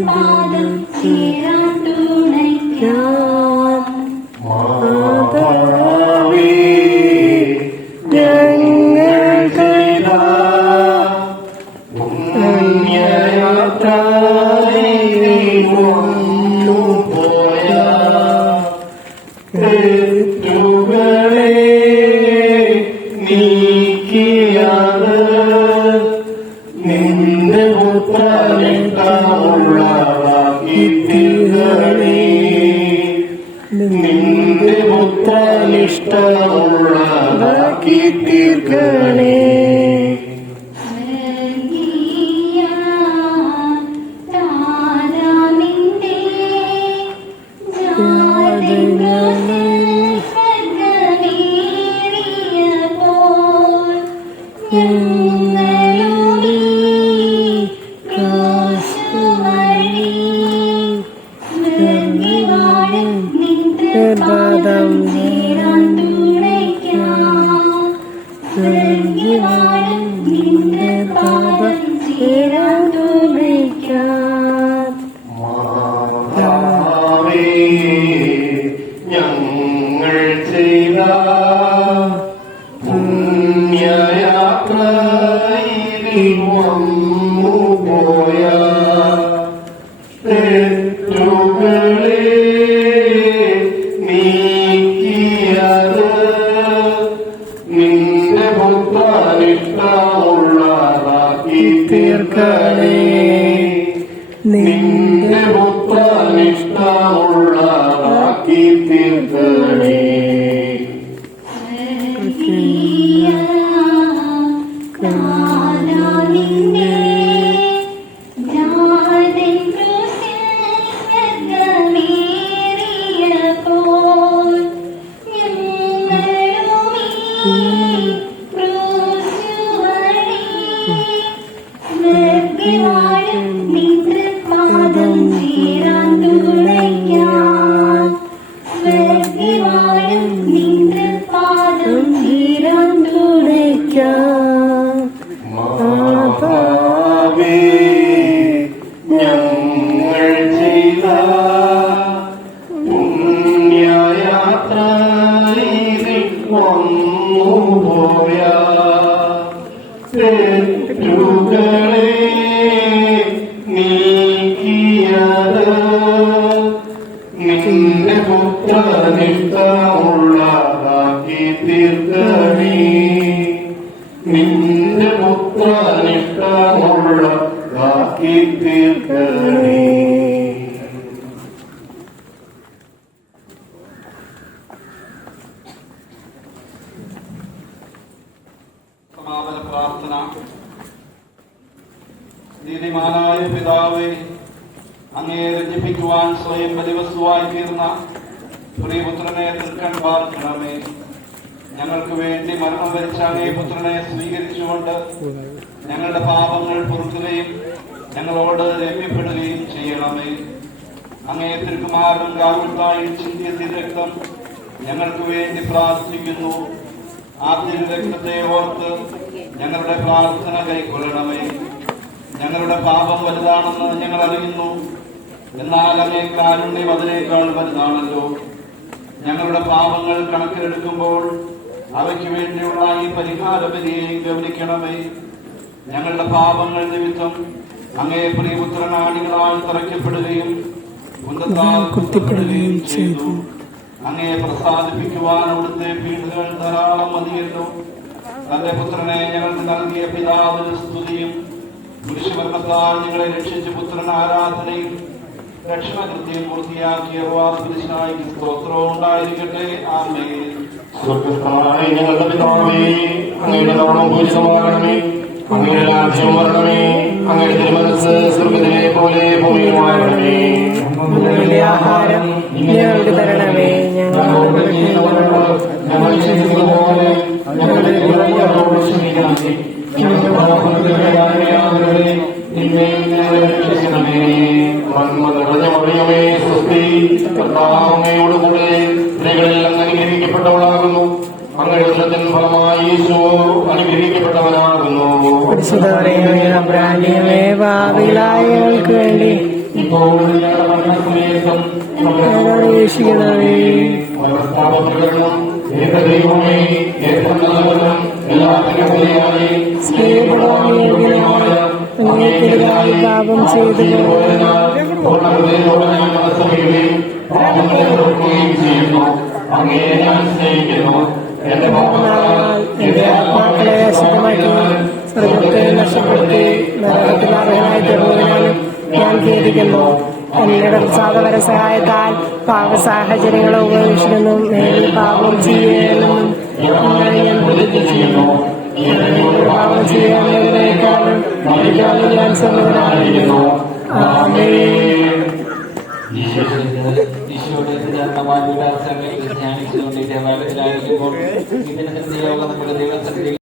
പാദം ചേരാൻ തുണയ്ക്കാം. പുത്രനിഷ്ടമുള്ളതാക്കി തീർക്കണേ. പാദം ഞങ്ങൾ ചെയ്ത പുണ്യയാത്രയിൽ വന്നുപോയ തെറ്റുകളെ നീക്കിയത് നിന്റെ പുത്രനിഷ്ടമുള്ളതാക്കി തീർക്കണേ. നിന്റെ പുത്രനിഷ്ടമുള്ളതാക്കി തീർക്കണേ. ഞങ്ങൾ ചെയ്ത പുണ്യയാത്രയിൽ വന്നുപോയ തെറ്റുകളെ നീക്കിയത് നിന്റെ പുത്രനിഷ്ടമുള്ളതാക്കി തീർക്കണേ. നിന്റെ പുത്രനിഷ്ടമുള്ളതാക്കി തീർക്കണേ. സമാപന പ്രാർത്ഥന. നീതിമാനായ പിതാവേ, അങ്ങേ രഞ്ജിപ്പിക്കുവാൻ സ്വയം ബലിവസ്തുവായി തീർന്ന പ്രിയപുത്രനെ തൃക്കൺ പാർക്കണമേ. ഞങ്ങൾക്ക് വേണ്ടി മരണം വരിച്ച അങ്ങേ പുത്രനെ സ്വീകരിച്ചുകൊണ്ട് ഞങ്ങളുടെ പാപങ്ങൾ പൊറുക്കുകയും ഞങ്ങളോട് രമ്യപ്പെടുകയും ചെയ്യണമേ. അങ്ങേ തിരുക്കുമാരൻ കാവൽക്കായി ചിന്തിയ തിരുരക്തം ഞങ്ങൾക്ക് വേണ്ടി പ്രാർത്ഥിക്കുന്നു. ആ തിരുരക്തത്തെ ഓർത്ത് ഞങ്ങളുടെ പ്രാർത്ഥന കൈക്കൊള്ളണമേ. ഞങ്ങളുടെ പാപം വലുതാണെന്ന് ഞങ്ങൾ അറിയുന്നു. എന്നാൽ അങ്ങേ കാരുണ്യം അതിനേക്കാൾ വലുതാണല്ലോ. ഞങ്ങളുടെ പാപങ്ങൾ കണക്കിലെടുക്കുമ്പോൾ അവയ്ക്ക് വേണ്ടിയുള്ള ഈ പരിഹാര ബലിയെയും ഗൗനിക്കണമേ. ഞങ്ങളുടെ പാപങ്ങൾ നിമിത്തം അങ്ങേ പ്രിയപുത്രനാടികളാൽ തറയ്ക്കപ്പെടുകയും കുന്തത്താൽ കുത്തിപ്പെടുകയും ചെയ്തു. അങ്ങേ പ്രസാദിപ്പിക്കുവാൻ അവിടുത്തെ പീഡകൾ ധാരാളം മതിയല്ലോ. തന്റെ പുത്രനെ ഞങ്ങൾക്ക് നൽകിയ പിതാവിന് സ്തുതിയും പുരുഷവർഗത്താൽ ഞങ്ങളെ രക്ഷിച്ച പുത്രൻ ആരാധനയും രക്ഷണകൃത്യം പൂർത്തിയാക്കിയ പുരുഷനായി സ്തോത്രവും ഉണ്ടായിരിക്കട്ടെ. ആമേൻ. സ്വർഗസ്ഥനായ ഞങ്ങളുടെ പിതാവേ, അങ്ങയുടെ നാമം പൂജിതമാകണമേ. അങ്ങയുടെ രാജ്യം വരണമേ. അങ്ങയുടെ തിരുമനസ്സ് സ്വർഗത്തിലെ പോലെ ഭൂമിയിലുമാകണമേ. ഞങ്ങളുടെ ആഹാരം ഞങ്ങൾക്ക് തരണമേ. ഞങ്ങളോട് ഞങ്ങൾ ക്ഷമിക്കുന്ന പോലെ ഞങ്ങളുടെ കുറ്റങ്ങളോട് ക്ഷമിക്കണമേ. ഞങ്ങളുടെ പാപങ്ങളുടെ രക്ഷിക്കണമേ. നന്മ നിറഞ്ഞ മറിയമേ, സ്വസ്തി, കർത്താവ് അങ്ങയോടുകൂടെ സ്ത്രീകളിൽ അങ്ങ് അനുഗ്രഹിക്കപ്പെട്ടവളാകുന്നു. അങ്ങയുടെ ഉദരത്തിൻ ഫലമായി യേശു അനുഗ്രഹിക്കപ്പെട്ടവനാകുന്നു. പരിശുദ്ധമറിയമേ, പാപികളായ ഞങ്ങൾക്ക് ഇപ്പോൾ ഞങ്ങളുടെ മരണസമയത്തും ഞങ്ങളോട് വീക്ഷിക്കണമേ. ദൈവമേ ഏറ്റവും നല്ലവരും എല്ലാത്തിനും ബലിയായി സ്നേഹപൂർവ്വം പാപം ചെയ്തു പൂർണ്ണഹൃദയത്തോടെ ഞാൻ മനസ്സറിയുകയും പാപങ്ങളെ ഓർക്കുകയും ചെയ്യുന്നു. അങ്ങയെ ഞാൻ സ്നേഹിക്കുന്നു. എന്റെ പാപങ്ങളാൽ എന്റെ ആത്മാക്കളെ അശുദ്ധമാക്കി സ്വർഗത്തെ നഷ്ടപ്പെടുത്തി നരകത്തിൽ അർഹനായി തീർന്നതിനാലും ഞാൻ ഖേദിക്കുന്നു. എന്നോട് പ്രസാദപര സഹായത്താൽ പാപസാഹചര്യങ്ങളെ ഉപേക്ഷിക്കുന്നു. നേരിൽ പാപം ചെയ്യണമെന്നും ഞാൻ പ്രതിജ്ഞ ചെയ്യുന്നു. പാപം ചെയ്യാവുന്നതിനേക്കാളും ഞാൻ സമ്മതനായിരുന്നു. ആമേൻ. ഈശോയുടെ ധ്യാനിച്ചുകൊണ്ടിരിക്കുന്ന ഇതിന് യോഗം നമ്മുടെ ദൈവസന്നിധി